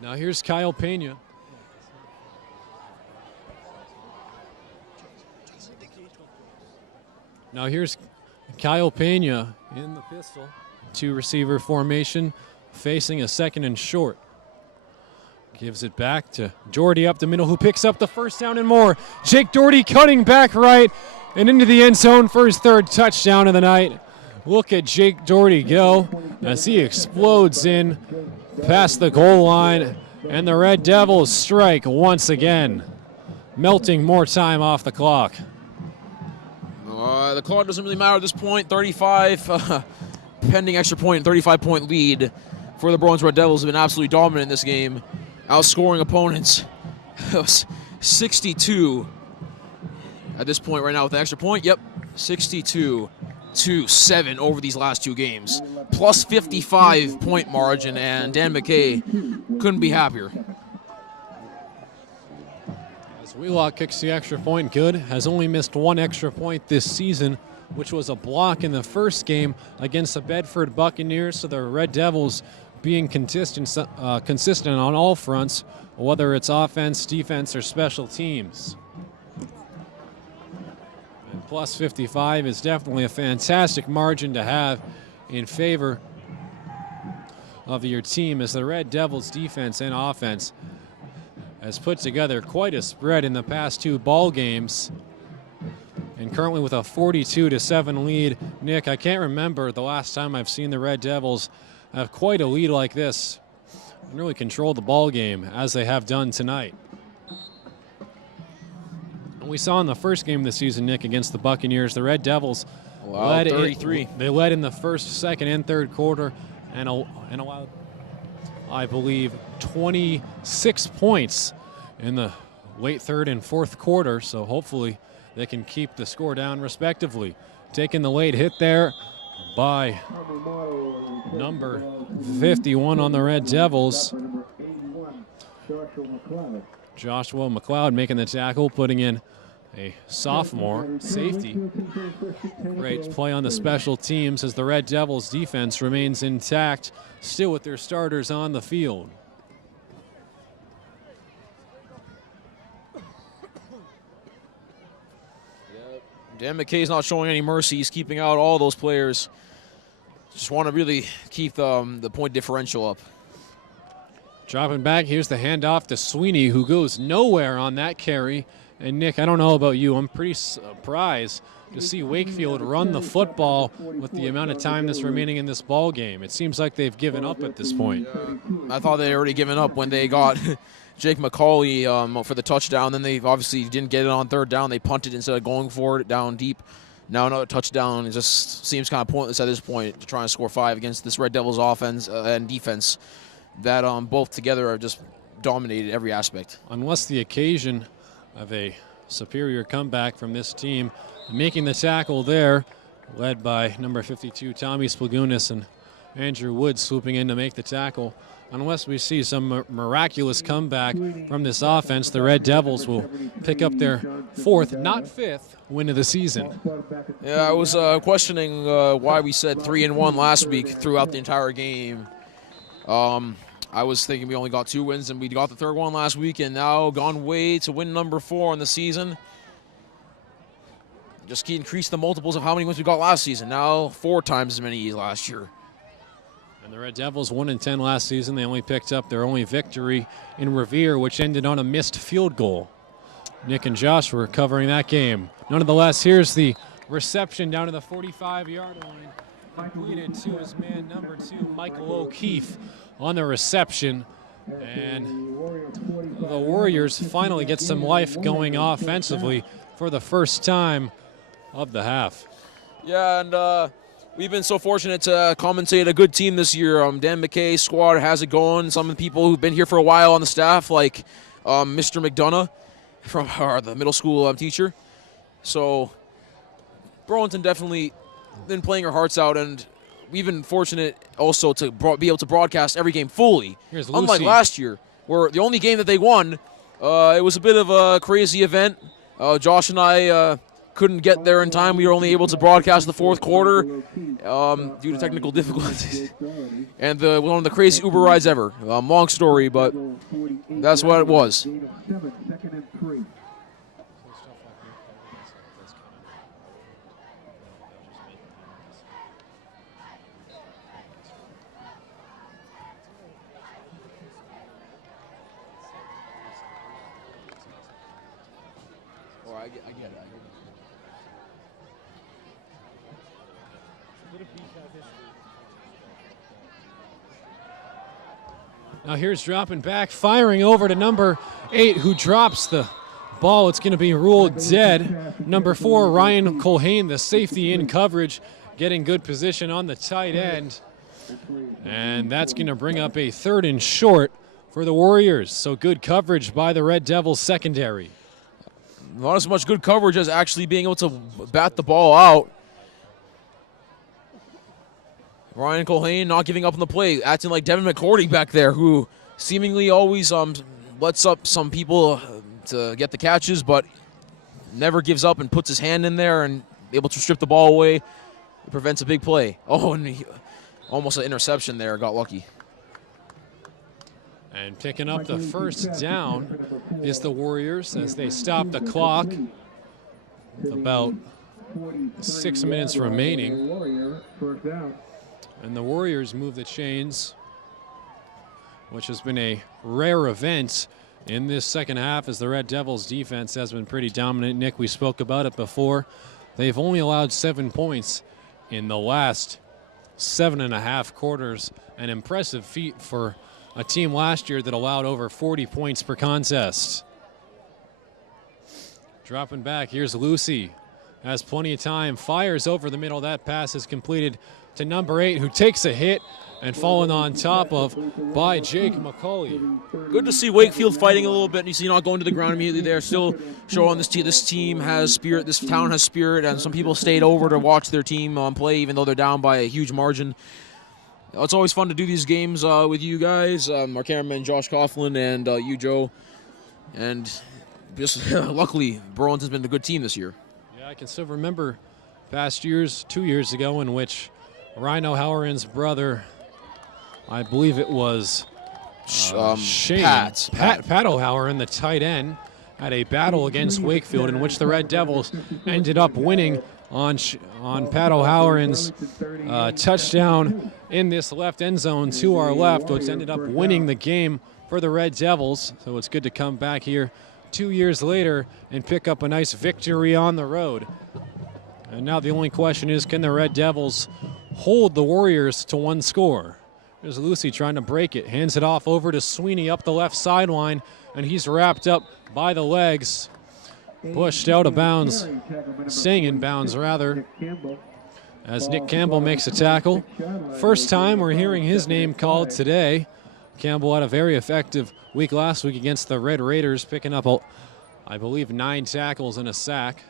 Now here's Kyle Pena. Now here's Kyle Pena in the pistol. 2 receiver formation, facing a 2nd and short. Gives it back to Doherty up the middle, who picks up the 1st down and more. Jake Doherty cutting back right and into the end zone for his 3rd touchdown of the night. Look at Jake Doherty go as he explodes in past the goal line, and the Red Devils strike once again, melting more time off the clock. The clock doesn't really matter at this point. 35, pending extra point, 35-point lead for the Burlington Red Devils have been absolutely dominant in this game, outscoring opponents. 62 at this point right now with the extra point. Yep, 62-7 over these last 2 games. Plus 55-point margin, and Dan McKay couldn't be happier. Wheelock kicks the extra point good, has only missed 1 extra point this season, which was a block in the first game against the Bedford Buccaneers. So the Red Devils being consistent on all fronts, whether it's offense, defense, or special teams. And plus 55 is definitely a fantastic margin to have in favor of your team, as the Red Devils defense and offense has put together quite a spread in the past 2 ball games, and currently with a 42-7 lead. Nick, I can't remember the last time I've seen the Red Devils have quite a lead like this and really control the ball game as they have done tonight. And we saw in the first game this season, Nick, against the Buccaneers, the Red Devils led 33. They led in the first, second, and third quarter and allowed, I believe, 26 points in the late third and fourth quarter. So hopefully they can keep the score down respectively. Taking the late hit there by number 51 on the Red Devils. Joshua McLeod making the tackle, putting in a sophomore safety. Great play on the special teams as the Red Devils defense remains intact, still with their starters on the field. Dan McKay's not showing any mercy. He's keeping out all those players. Just want to really keep the point differential up. Dropping back, here's the handoff to Sweeney, who goes nowhere on that carry. And Nick, I don't know about you, I'm pretty surprised to see Wakefield run the football with the amount of time that's remaining in this ball game. It seems like they've given up at this point. I thought they'd already given up when they got Jake McCauley for the touchdown. Then they obviously didn't get it on third down. They punted instead of going for it down deep. Now another touchdown. It just seems kind of pointless at this point to try and score 5 against this Red Devils offense and defense that both together are just dominated every aspect. Unless the occasion of a superior comeback from this team. Making the tackle there, led by number 52, Tommy Splagunas, and Andrew Wood swooping in to make the tackle. Unless we see some miraculous comeback from this offense, the Red Devils will pick up their 4th, not 5th, win of the season. Yeah, I was questioning why we said 3-1 last week throughout the entire game. I was thinking we only got 2 wins, and we got the 3rd one last week, and now gone way to win number 4 in the season. Just increase the multiples of how many wins we got last season. Now 4 times as many as last year. And the Red Devils 1-10 last season. They only picked up their only victory in Revere, which ended on a missed field goal. Nick and Josh were covering that game. Nonetheless, here's the reception down to the 45-yard line. Completed to his man, number 2, Michael O'Keefe, on the reception. And the Warriors finally get some life going offensively for the first time of the half. Yeah, and we've been so fortunate to commentate a good team this year. Dan McKay's squad has it going. Some of the people who've been here for a while on the staff, like Mr. McDonough, from the middle school teacher. So Burlington definitely been playing our hearts out, and we've been fortunate also to be able to broadcast every game fully. Unlike last year, where the only game that they won, it was a bit of a crazy event. Josh and I couldn't get there in time. We were only able to broadcast the 4th quarter due to technical difficulties. And one of the crazy Uber rides ever. Long story, but that's what it was. I get it. Now here's dropping back, firing over to number 8, who drops the ball. It's going to be ruled dead. Number 4, Ryan Colhane, the safety in coverage, getting good position on the tight end. And that's going to bring up a 3rd and short for the Warriors. So good coverage by the Red Devils secondary. Not as much good coverage as actually being able to bat the ball out. Ryan Colhane not giving up on the play, acting like Devin McCourty back there, who seemingly always lets up some people to get the catches, but never gives up and puts his hand in there and able to strip the ball away. It prevents a big play. Oh, and almost an interception there. Got lucky. And picking up the first down is the Warriors as they stop the clock. About 6 minutes remaining. And the Warriors move the chains, which has been a rare event in this second half as the Red Devils defense has been pretty dominant. Nick, we spoke about it before. They've only allowed 7 points in the last 7.5 quarters. An impressive feat for a team last year that allowed over 40 points per contest. Dropping back, here's Lucy. Has plenty of time, fires over the middle. That pass is completed to number 8, who takes a hit and fallen on top of by Jake McCauley. Good to see Wakefield fighting a little bit. You see, not going to the ground immediately there. Still showing this team has spirit. This town has spirit, and some people stayed over to watch their team play, even though they're down by a huge margin. It's always fun to do these games with you guys, our cameraman Josh Coughlin and you, Joe. And just luckily, Burlington's been a good team this year. Yeah, I can still remember past years, 2 years ago, in which Rhino Halloran's brother, I believe it was Shane, Pat O'Halloran, the tight end, had a battle against Wakefield in which the Red Devils ended up winning on Pat O'Halloran's touchdown in this left end zone to our left, which ended up winning the game for the Red Devils. So it's good to come back here 2 years later and pick up a nice victory on the road. And now the only question is, can the Red Devils hold the Warriors to one score? There's Lucy trying to break it, hands it off over to Sweeney up the left sideline, and he's wrapped up by the legs, pushed out of bounds, staying in bounds rather, as Nick Campbell makes a tackle. First time we're hearing his name called today. Campbell had a very effective week last week against the Red Raiders, picking up, I believe, 9 tackles and a sack.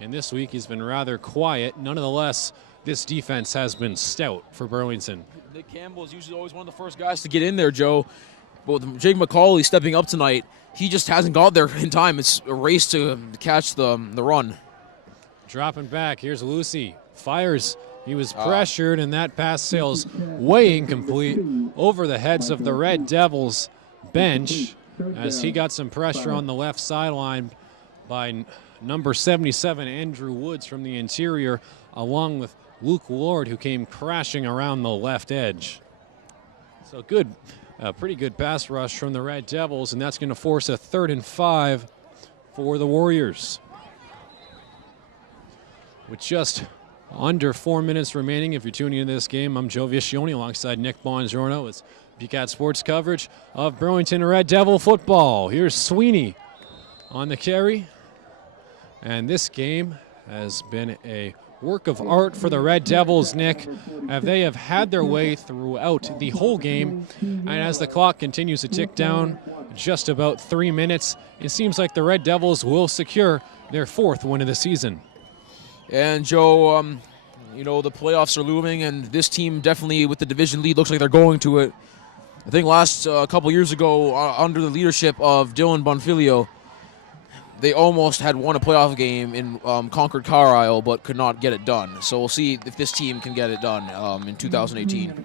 And this week he's been rather quiet. Nonetheless, this defense has been stout for Burlington. Nick Campbell is usually always one of the first guys to get in there, Joe. But with Jake McCauley stepping up tonight, he just hasn't got there in time. It's a race to catch the run. Dropping back, here's Lucy. Fires. He was pressured, and that pass sails way incomplete over the heads of the Red Devils bench as he got some pressure on the left sideline by number 77, Andrew Woods, from the interior, along with Luke Ward, who came crashing around the left edge. So pretty good pass rush from the Red Devils, and that's going to force a 3rd and 5 for the Warriors. With just under 4 minutes remaining, if you're tuning into this game, I'm Joe Viscioni alongside Nick Bongiorno. It's BCAT Sports coverage of Burlington Red Devil football. Here's Sweeney on the carry. And this game has been a work of art for the Red Devils, Nick. They have had their way throughout the whole game. And as the clock continues to tick down, just about 3 minutes, it seems like the Red Devils will secure their 4th win of the season. And Joe, the playoffs are looming, and this team definitely, with the division lead, looks like they're going to it. I think last couple years ago, under the leadership of Dylan Bonfilio, they almost had won a playoff game in Concord Carlisle, but could not get it done. So we'll see if this team can get it done in 2018.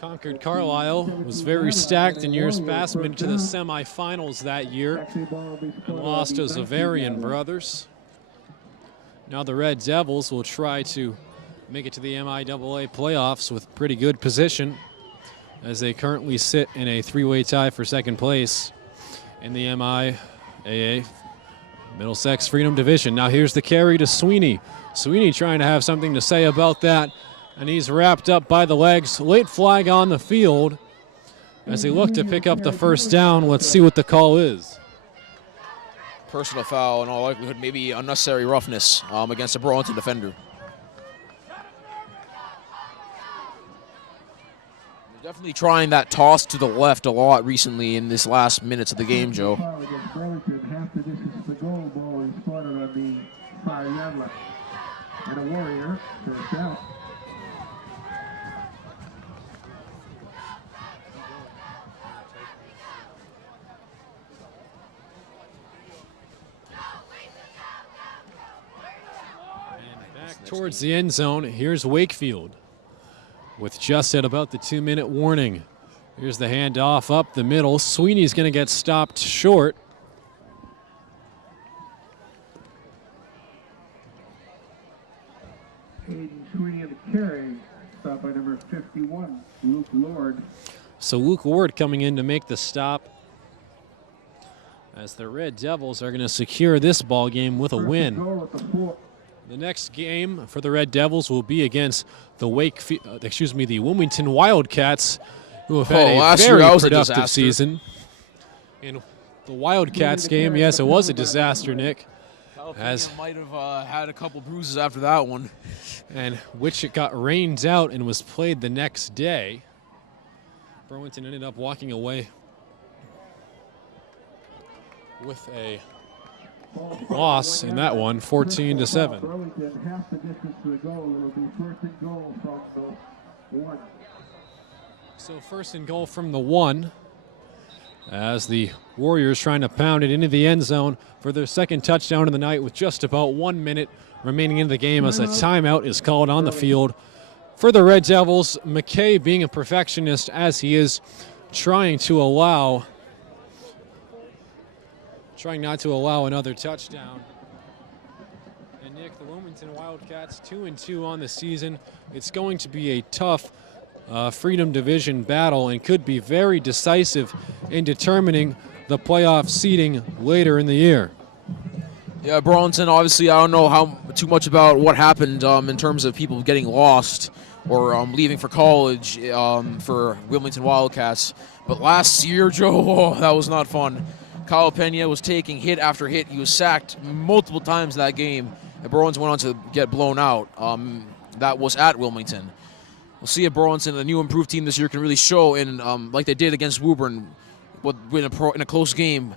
Concord Carlisle was very stacked in years past, made it to the semifinals that year and lost to Zavarian brothers. Now the Red Devils will try to make it to the MIAA playoffs with pretty good position, as they currently sit in a 3-way tie for 2nd place in the MIAA Middlesex Freedom Division. Now here's the carry to Sweeney. Sweeney trying to have something to say about that, and he's wrapped up by the legs. Late flag on the field as they look to pick up the 1st down. Let's see what the call is. Personal foul, in all likelihood, maybe unnecessary roughness against a Burlington defender. They're definitely trying that toss to the left a lot recently in this last minutes of the game, Joe. After this is the goal ball is spotted on the 5-yard line. And a Warrior first down. Towards the end zone, here's Wakefield with just at about the 2-minute warning. Here's the handoff up the middle. Sweeney's going to get stopped short. Aiden Sweeney on the carry, stopped by number 51, Luke Ward. So Luke Ward coming in to make the stop, as the Red Devils are going to secure this ball game with a win. The next game for the Red Devils will be against the the Wilmington Wildcats, who have had a last year very that was a productive disaster. season. In the Wildcats game, yes, it was a disaster, Nick. As might have had a couple bruises after that one. And which it got rained out and was played the next day. Burlington ended up walking away with a loss in that one, 14-7. Burlington half the distance to the goal. It'll be first and goal from the 1. So first and goal from the 1 as the Warriors trying to pound it into the end zone for their second touchdown of the night with just about 1 minute remaining in the game as a timeout is called on the field. For the Red Devils, McKay, being a perfectionist as he is, trying not to allow another touchdown. And Nick, the Wilmington Wildcats 2-2 on the season. It's going to be a tough Freedom Division battle and could be very decisive in determining the playoff seeding later in the year. Yeah, Burlington, obviously, I don't know too much about what happened in terms of people getting lost or leaving for college for Wilmington Wildcats. But last year, Joe, that was not fun. Kyle Pena was taking hit after hit. He was sacked multiple times that game, and Burlington went on to get blown out. That was at Wilmington. We'll see if Burlington, a new improved team this year, can really show in like they did against Woburn in a close game,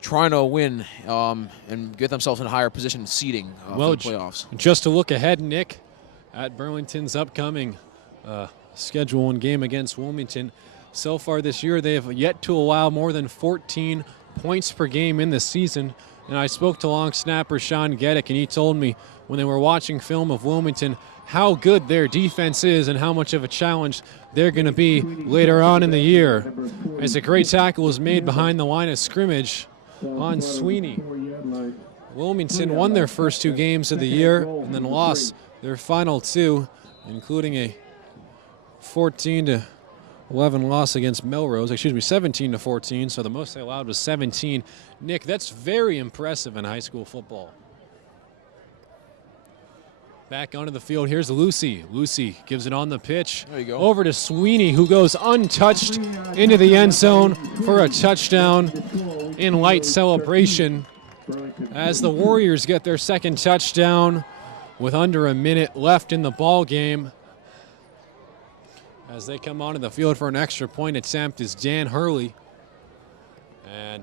trying to win and get themselves in a higher position seeding for the playoffs. Just to look ahead, Nick, at Burlington's upcoming schedule and game against Wilmington, so far this year they have yet to allow more than 14 points per game in the season. And I spoke to long snapper Sean Geddick, and he told me when they were watching film of Wilmington how good their defense is and how much of a challenge they're going to be later on in the year. As a great tackle was made behind the line of scrimmage on Sweeney. Wilmington won their first 2 games of the year and then lost their final 2, including a 14-11 loss against Melrose. 17-14, so the most they allowed was 17. Nick, that's very impressive in high school football. Back onto the field, here's Lucy. Lucy gives it on the pitch. There you go. Over to Sweeney, who goes untouched into the end zone for a touchdown in light celebration as the Warriors get their second touchdown with under a minute left in the ball game. As they come onto the field for an extra point attempt is Dan Hurley. And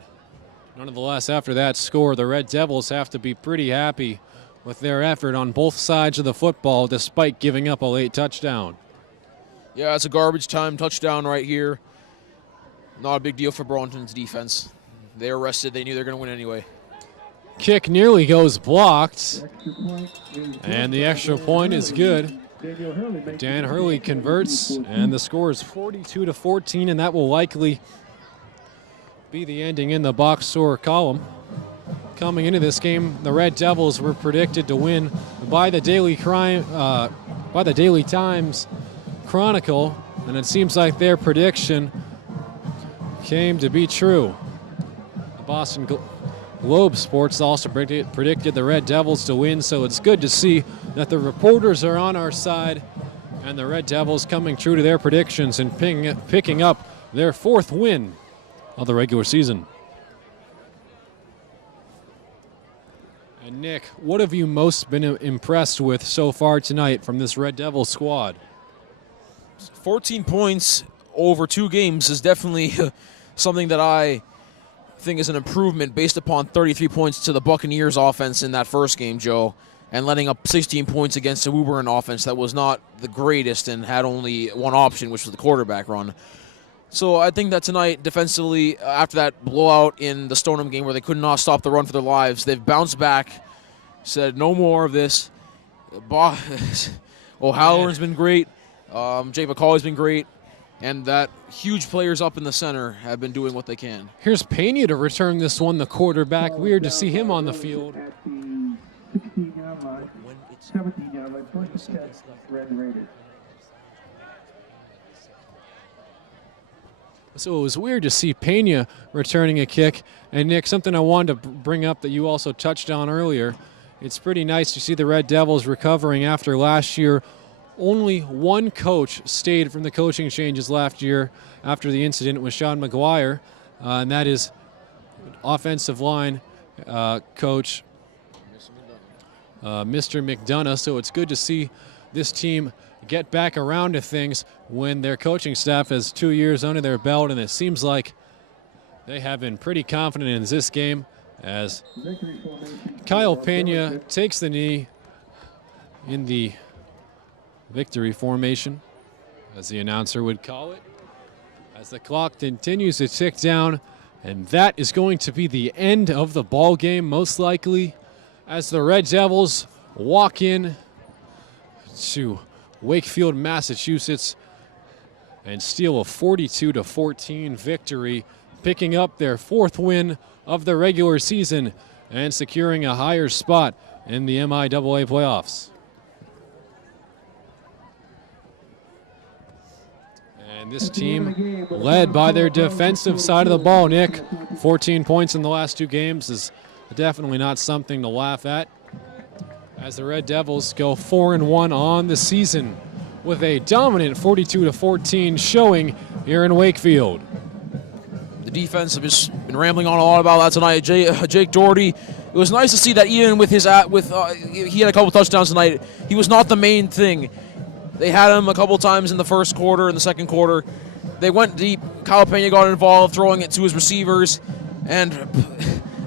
nonetheless, after that score, the Red Devils have to be pretty happy with their effort on both sides of the football despite giving up a late touchdown. Yeah, it's a garbage time touchdown right here. Not a big deal for Burlington's defense. They were rested. They knew they were going to win anyway. Kick nearly goes blocked, and the extra point is good. Dan Hurley converts, and the score is 42-14, and that will likely be the ending in the box score column. Coming into this game, the Red Devils were predicted to win by the Daily Times Chronicle, and it seems like their prediction came to be true. The Boston Globe Sports also predicted the Red Devils to win, so it's good to see that the reporters are on our side and the Red Devils coming true to their predictions and picking up their 4th win of the regular season. And Nick, what have you most been impressed with so far tonight from this Red Devil squad? 14 points over 2 games is definitely something that I think is an improvement based upon 33 points to the Buccaneers offense in that first game, Joe, and letting up 16 points against the Woburn offense that was not the greatest and had only one option, which was the quarterback run. So I think that tonight, defensively, after that blowout in the Stoneham game where they could not stop the run for their lives, they've bounced back, said no more of this. O'Halloran's been great. Jay McCauley's been great. And that huge players up in the center have been doing what they can. Here's Pena to return this one, the quarterback. Weird to see him on the field. At the 16-yard line, 17-yard line, first and 10, Red Raiders. So it was weird to see Pena returning a kick. And Nick, something I wanted to bring up that you also touched on earlier it's pretty nice to see the Red Devils recovering after last year. Only one coach stayed from the coaching changes last year after the incident with Sean McGuire, and that is offensive line coach Mr. McDonough. So it's good to see this team get back around to things when their coaching staff has 2 years under their belt, and it seems like they have been pretty confident in this game as Kyle Pena takes the knee in the victory formation, as the announcer would call it, as the clock continues to tick down, and that is going to be the end of the ball game, most likely, as the Red Devils walk in to Wakefield, Massachusetts, and steal a 42-14 victory, picking up their 4th win of the regular season and securing a higher spot in the MIAA playoffs. And this team, led by their defensive side of the ball, Nick, 14 points in the last 2 games is definitely not something to laugh at, as the Red Devils go 4-1 on the season with a dominant 42-14 showing here in Wakefield. The defense have just been rambling on a lot about that tonight. Jake Doherty, it was nice to see that even with his he had a couple touchdowns tonight. He was not the main thing. They had him a couple times in the first quarter and the second quarter. They went deep. Kyle Pena got involved, throwing it to his receivers, and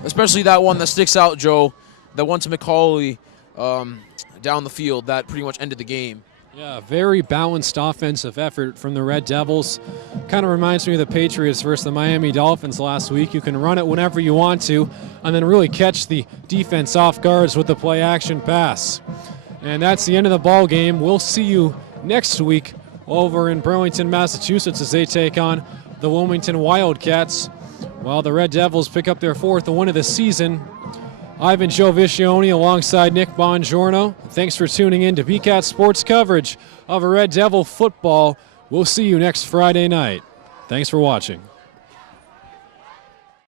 especially that one that sticks out, Joe, that one to McCauley down the field that pretty much ended the game. Yeah, very balanced offensive effort from the Red Devils. Kind of reminds me of the Patriots versus the Miami Dolphins last week. You can run it whenever you want to and then really catch the defense off guards with the play action pass. And that's the end of the ball game. We'll see you next week over in Burlington, Massachusetts, as they take on the Wilmington Wildcats, while the Red Devils pick up their 4th win of the season. Ivan Gioviscione alongside Nick Bongiorno. Thanks for tuning in to BCAT Sports coverage of Red Devil football. We'll see you next Friday night. Thanks for watching.